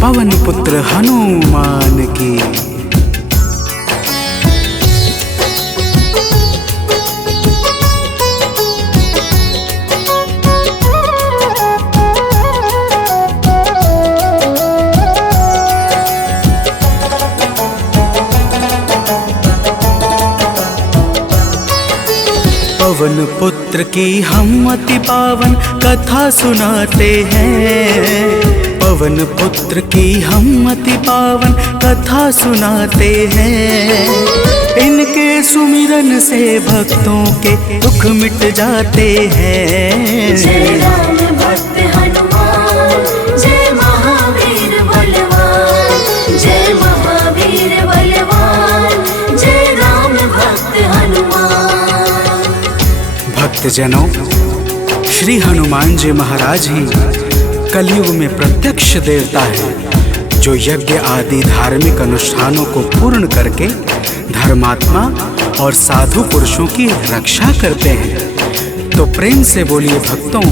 पवन पुत्र हनुमान की। पवन पुत्र की हम अति पावन कथा सुनाते हैं। पवन पुत्र की हम अति पावन कथा सुनाते हैं। इनके सुमिरन से भक्तों के दुख मिट जाते हैं। जय राम भक्त हनुमान, जय महावीर बलवान, जय महावीर बलवान, जय राम भक्त हनुमान। भक्तजनों, श्री हनुमान जी महाराज ही कलयुग में प्रत्यक्ष देवता है, जो यज्ञ आदि धार्मिक अनुष्ठानों को पूर्ण करके धर्मात्मा और साधु पुरुषों की रक्षा करते हैं। तो प्रेम से बोलिए भक्तों,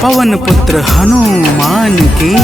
पवन पुत्र हनुमान की।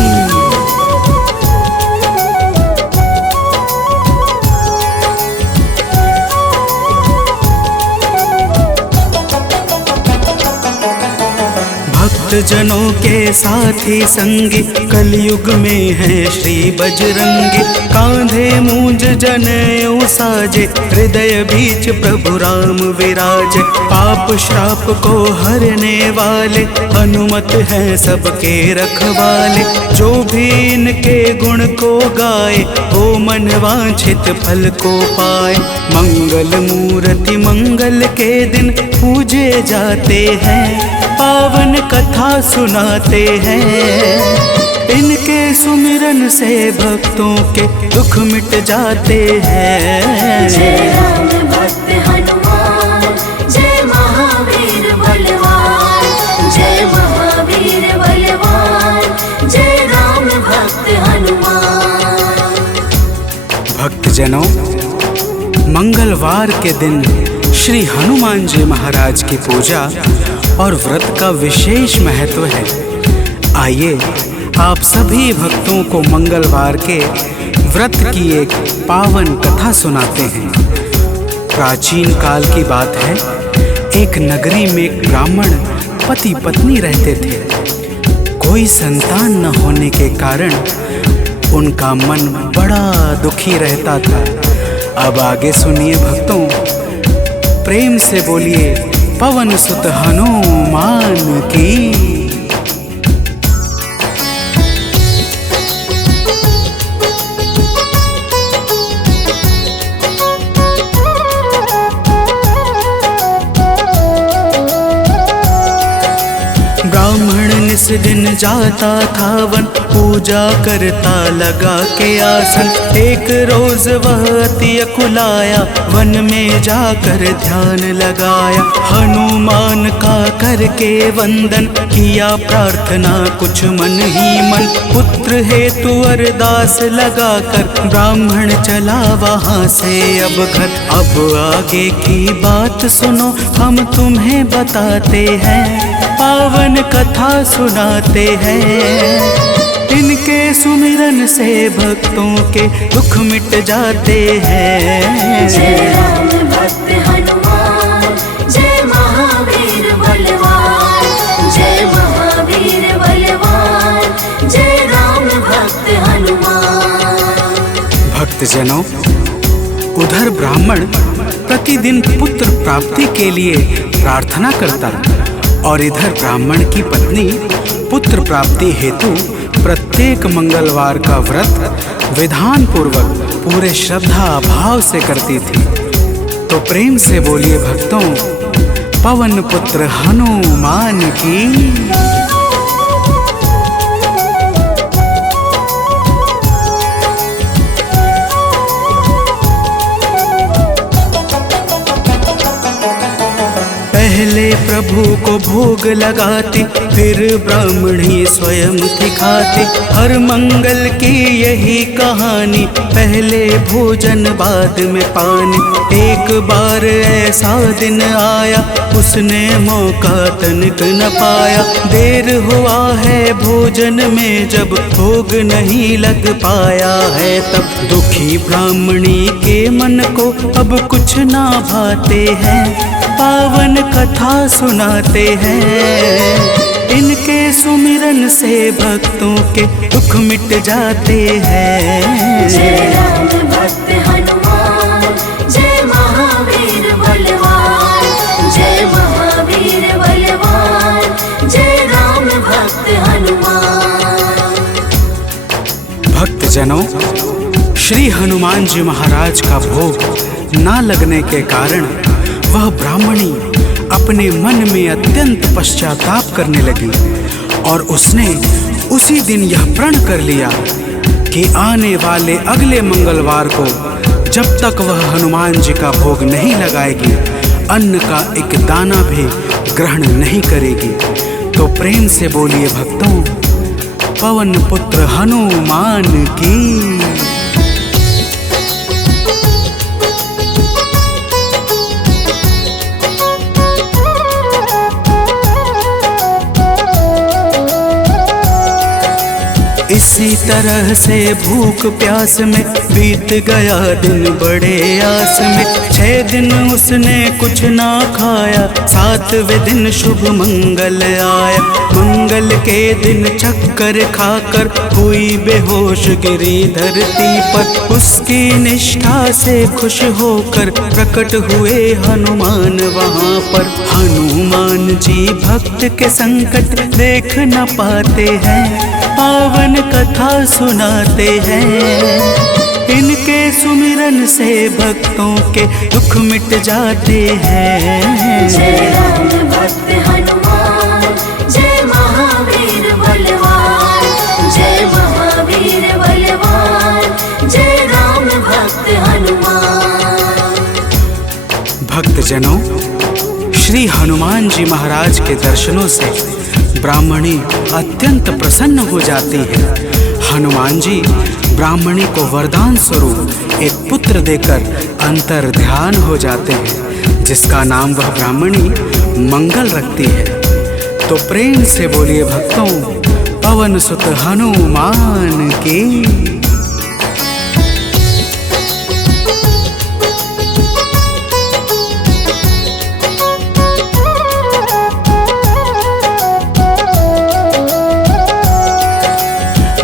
भक्तजनों के साथी संगी कलयुग में है श्री बजरंगी। कांधे मूंज जनेऊ साजे, हृदय बीच प्रभु राम विराजे। पाप श्राप को हरने वाले, हनुमत है सबके रखवाले। जो भी इनके गुण को गाए, वो मन वांछित फल को पाए। मंगल मूर्ति मंगल के दिन पूजे जाते हैं, पावन कथा सुनाते हैं। इनके सुमिरन से भक्तों के दुख मिट जाते हैं। जय राम भक्त हनुमान, जय महावीर बलवान, जय महावीर बलवान, जय राम भक्त हनुमान। भक्तजनों, मंगलवार के दिन श्री हनुमान जी महाराज की पूजा और व्रत का विशेष महत्व है। आइए आप सभी भक्तों को मंगलवार के व्रत की एक पावन कथा सुनाते हैं। प्राचीन काल की बात है, एक नगरी में एक ब्राह्मण पति पत्नी रहते थे। कोई संतान न होने के कारण उनका मन बड़ा दुखी रहता था। अब आगे सुनिए भक्तों, प्रेम से बोलिए पवन सुत हनुमान की। ब्राह्मण निस दिन जाता था वन, पूजा करता लगा के आसन। एक रोज वह अति अकुलाया, वन में जाकर ध्यान लगाया। हनुमान का करके वंदन, किया प्रार्थना कुछ मन ही मन। पुत्र हेतु अरदास लगाकर, ब्राह्मण चला वहाँ से अब घर। अब आगे की बात सुनो, हम तुम्हें बताते हैं, पावन कथा सुनाते हैं। इनके सुमिरन से भक्तों के दुख मिट जाते हैं। जय राम भक्त हनुमान, जय महावीर बलवान, जय महावीर बलवान, जय राम भक्त हनुमान। भक्तजनों, उधर ब्राह्मण प्रतिदिन पुत्र प्राप्ति के लिए प्रार्थना करता, और इधर ब्राह्मण की पत्नी पुत्र प्राप्ति हेतु प्रत्येक मंगलवार का व्रत विधान पूर्वक पूरे श्रद्धा भाव से करती थी। तो प्रेम से बोलिए भक्तों, पवन पुत्र हनुमान की। पहले प्रभु को भोग लगाती, फिर ब्राह्मणी स्वयं थी खाती। हर मंगल की यही कहानी, पहले भोजन बाद में पानी। एक बार ऐसा दिन आया, उसने मौका तनिक न पाया। देर हुआ है भोजन में, जब भोग नहीं लग पाया है तब। दुखी ब्राह्मणी के मन को अब कुछ ना भाते हैं, पावन कथा सुनाते हैं। इनके सुमिरन से भक्तों के दुख मिट जाते हैं। जय राम भक्त हनुमान, जय महावीर बलवान, जय भक्तजनों, श्री हनुमान जी महाराज का भोग ना लगने के कारण वह ब्राह्मणी अपने मन में अत्यंत पश्चाताप करने लगी और उसने उसी दिन यह प्रण कर लिया कि आने वाले अगले मंगलवार को जब तक वह हनुमान जी का भोग नहीं लगाएगी, अन्न का एक दाना भी ग्रहण नहीं करेगी। तो प्रेम से बोलिए भक्तों, पवन पुत्र हनुमान की। इसी तरह से भूख प्यास में बीत गया दिन बड़े आस में। 6 दिन उसने कुछ ना खाया, 7वें दिन शुभ मंगल आया। मंगल के दिन चक्कर खाकर हुई बेहोश गिरी धरती पर। उसकी निष्ठा से खुश होकर प्रकट हुए हनुमान वहाँ पर। हनुमान जी भक्त के संकट देख न पाते हैं, पावन कथा सुनाते हैं। इनके सुमिरन से भक्तों के दुख मिट जाते हैं। जय राम भक्त हनुमान, जय महावीर बलवान, जय महावीर बलवान, जय राम भक्त हनुमान। भक्तजनों, श्री हनुमान जी महाराज के दर्शनों से ब्राह्मणी अत्यंत प्रसन्न हो जाती है। हनुमान जी ब्राह्मणी को वरदान स्वरूप एक पुत्र देकर अंतर ध्यान हो जाते हैं, जिसका नाम वह ब्राह्मणी मंगल रखती है। तो प्रेम से बोलिए भक्तों, पवन सुत हनुमान की।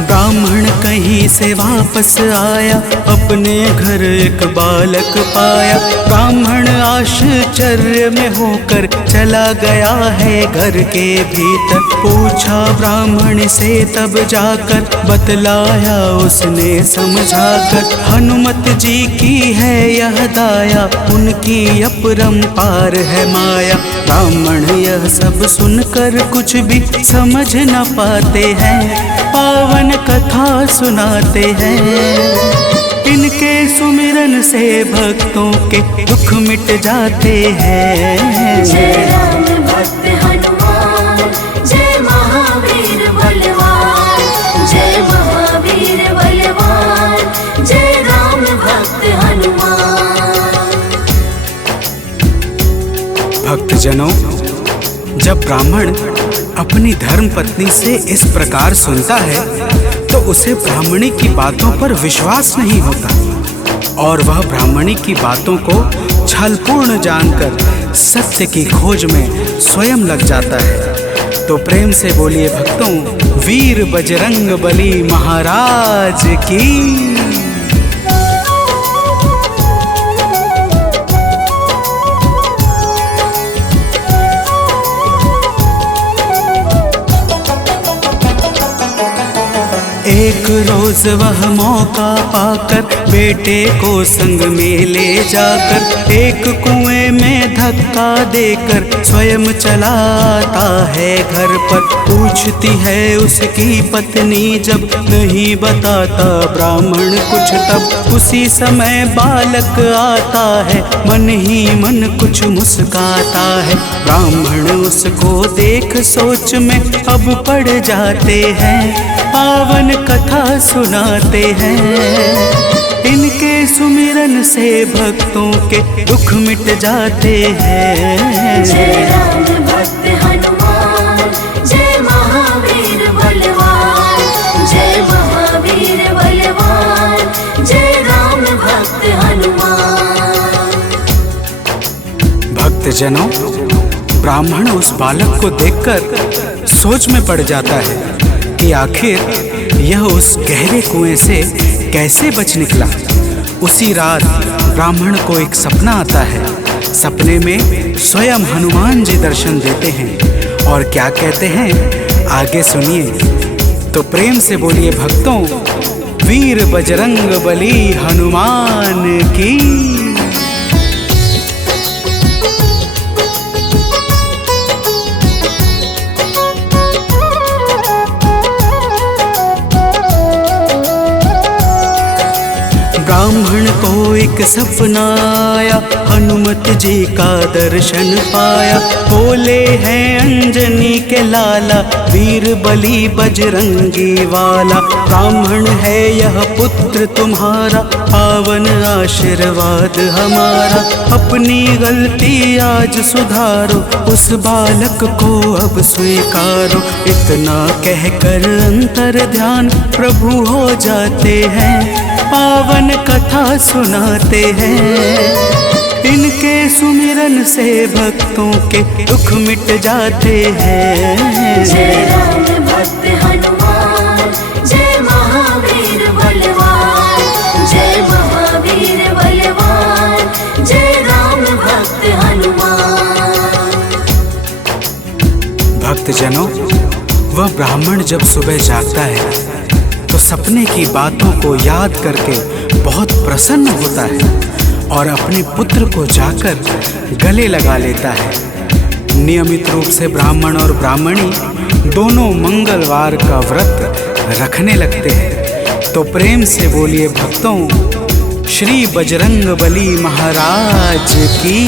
ब्राह्मण कहीं से वापस आया, अपने घर एक बालक पाया। ब्राह्मण आश्चर्य में होकर चला गया है घर के भीतर। पूछा ब्राह्मण से तब जाकर, बतलाया उसने समझाकर। हनुमत जी की है यह दाया, उनकी अपरंपार है माया। ब्राह्मण यह सब सुनकर कुछ भी समझ न पाते हैं, पावन कथा सुनाते हैं। इनके सुमिरन से भक्तों के दुख मिट जाते हैं। जय राम भक्त हनुमान, जय महावीर बलवान, जय महावीर बलवान, जय राम भक्त हनुमान। भक्तजनों, जब ब्राह्मण अपनी धर्म पत्नी से इस प्रकार सुनता है तो उसे ब्राह्मणी की बातों पर विश्वास नहीं होता और वह ब्राह्मणी की बातों को छलपूर्ण जानकर सत्य की खोज में स्वयं लग जाता है। तो प्रेम से बोलिए भक्तों, वीर बजरंग बली महाराज की। एक रोज वह मौका पाकर बेटे को संग में ले जाकर एक कुएं में धक्का देकर स्वयं चलाता है घर पर। पूछती है उसकी पत्नी जब, नहीं बताता ब्राह्मण कुछ तब। उसी समय बालक आता है, मन ही मन कुछ मुस्काता है। ब्राह्मण उसको देख सोच में अब पड़ जाते हैं, पावन कथा सुनाते हैं। इनके सुमिरन से भक्तों के दुख मिट जाते हैं। जय राम भक्त हनुमान, जय महावीर बलवान, जय महावीर बलवान, जय राम भक्त हनुमान। भक्तजनों, ब्राह्मण उस बालक को देखकर सोच में पड़ जाता है कि आखिर यह उस गहरे कुएं से कैसे बच निकला। उसी रात ब्राह्मण को एक सपना आता है। सपने में स्वयं हनुमान जी दर्शन देते हैं और क्या कहते हैं, आगे सुनिए। तो प्रेम से बोलिए भक्तों, वीर बजरंग बली हनुमान की। ब्राह्मण को एक सपना आया, हनुमत जी का दर्शन पाया। बोले हैं अंजनी के लाला, वीर बली बजरंगी वाला। ब्राह्मण है यह पुत्र तुम्हारा, पावन आशीर्वाद हमारा। अपनी गलती आज सुधारो, उस बालक को अब स्वीकारो। इतना कहकर अंतर ध्यान प्रभु हो जाते हैं, पावन कथा सुनाते हैं। इनके सुमिरन से भक्तों के दुख मिट जाते हैं। जय राम भक्त हनुमान, जय महावीर बलवान, जय महावीर बलवान, जय राम भक्त हनुमान। भक्तजनों, वह ब्राह्मण जब सुबह जागता है तो सपने की बातों को याद करके बहुत प्रसन्न होता है और अपने पुत्र को जाकर गले लगा लेता है। नियमित रूप से ब्राह्मण और ब्राह्मणी दोनों मंगलवार का व्रत रखने लगते हैं। तो प्रेम से बोलिए भक्तों, श्री बजरंग बली महाराज की।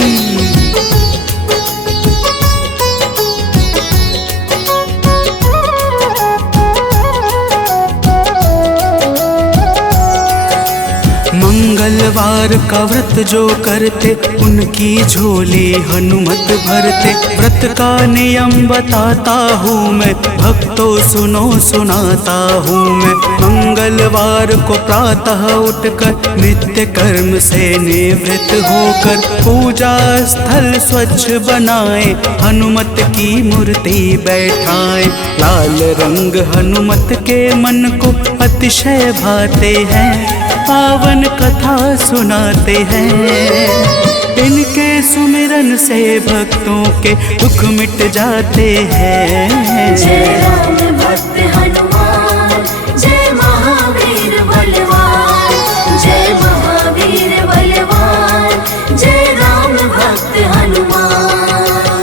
मंगलवार का व्रत जो करते, उनकी झोली हनुमत भरते। व्रत का नियम बताता हूँ मैं, भक्तों सुनो सुनाता हूँ मैं। मंगलवार को प्रातः उठकर नित्य कर्म से निवृत्त होकर पूजा स्थल स्वच्छ बनाए, हनुमत की मूर्ति बैठाए। लाल रंग हनुमत के मन को अतिशय भाते हैं, पावन कथा सुनाते हैं। इनके सुमिरन से भक्तों के दुख मिट जाते हैं। जय राम भक्त हनुमान, जय महावीर बलवान, जय महावीर बलवान, जय राम भक्त हनुमान।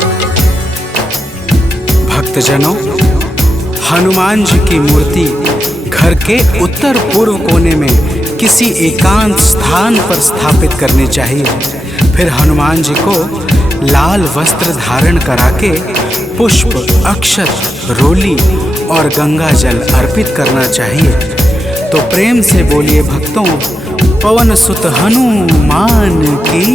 भक्तजनों, हनुमान जी की मूर्ति घर के उत्तर पूर्व कोने में किसी एकांत स्थान पर स्थापित करनी चाहिए। फिर हनुमान जी को लाल वस्त्र धारण करा के पुष्प, अक्षत, रोली और गंगा जल अर्पित करना चाहिए। तो प्रेम से बोलिए भक्तों, पवन सुत हनुमान की।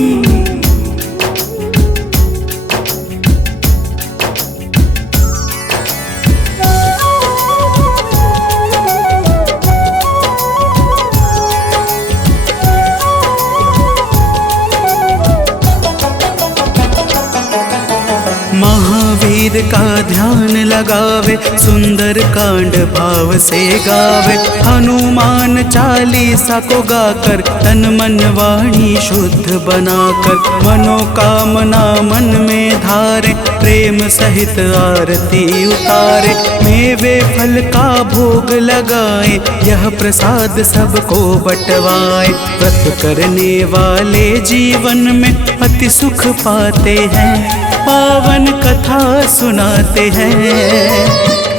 महावीर का ध्यान लगावे, सुंदर कांड भाव से गावे। हनुमान चालीसा को गाकर तन मन वाणी शुद्ध बनाकर, मनोकामना मन में धारे, प्रेम सहित आरती उतारे। मेवे फल का भोग लगाए, यह प्रसाद सबको बंटवाए। व्रत करने वाले जीवन में अति सुख पाते हैं, पावन कथा सुनाते हैं।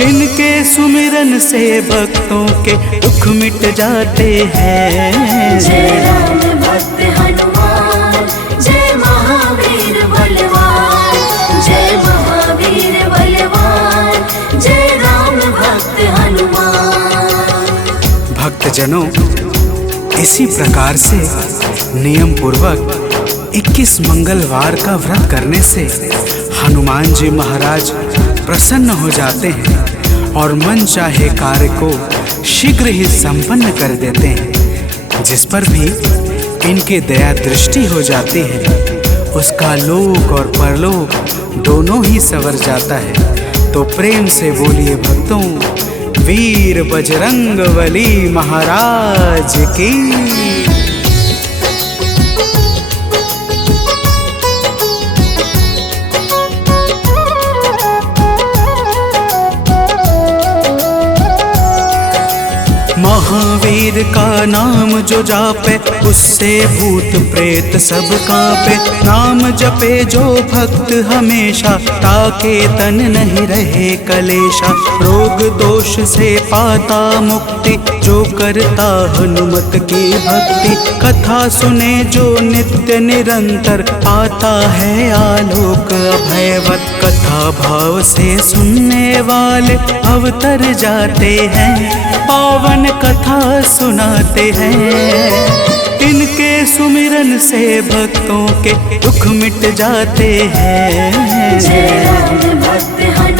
इनके सुमिरन से भक्तों के दुख मिट जाते हैं। जय राम भक्त हनुमान, जय महावीर बलवान, जय महावीर बलवान, जय राम भक्त हनुमान। भक्तजनों, इसी प्रकार से नियम पूर्वक 21 मंगलवार का व्रत करने से हनुमान जी महाराज प्रसन्न हो जाते हैं और मन चाहे कार्य को शीघ्र ही संपन्न कर देते हैं। जिस पर भी इनके दया दृष्टि हो जाती है, उसका लोक और परलोक दोनों ही संवर जाता है। तो प्रेम से बोलिए भक्तों, वीर बजरंग बली महाराज की। महावीर महावीर का नाम जो जापे उससे भूत प्रेत सब कांपे। नाम जपे जो भक्त हमेशा ताके तन नहीं रहे कलेशा। रोग दोष से पाता मुक्ति जो करता हनुमत की भक्ति। कथा सुने जो नित्य निरंतर पाता है आलोक अभयवत। कथा भाव से सुनने वाले अवतर जाते हैं पावन कथा सुनाते हैं। इनके सुमिरन से भक्तों के दुख मिट जाते हैं। जय राम भक्त हनुमान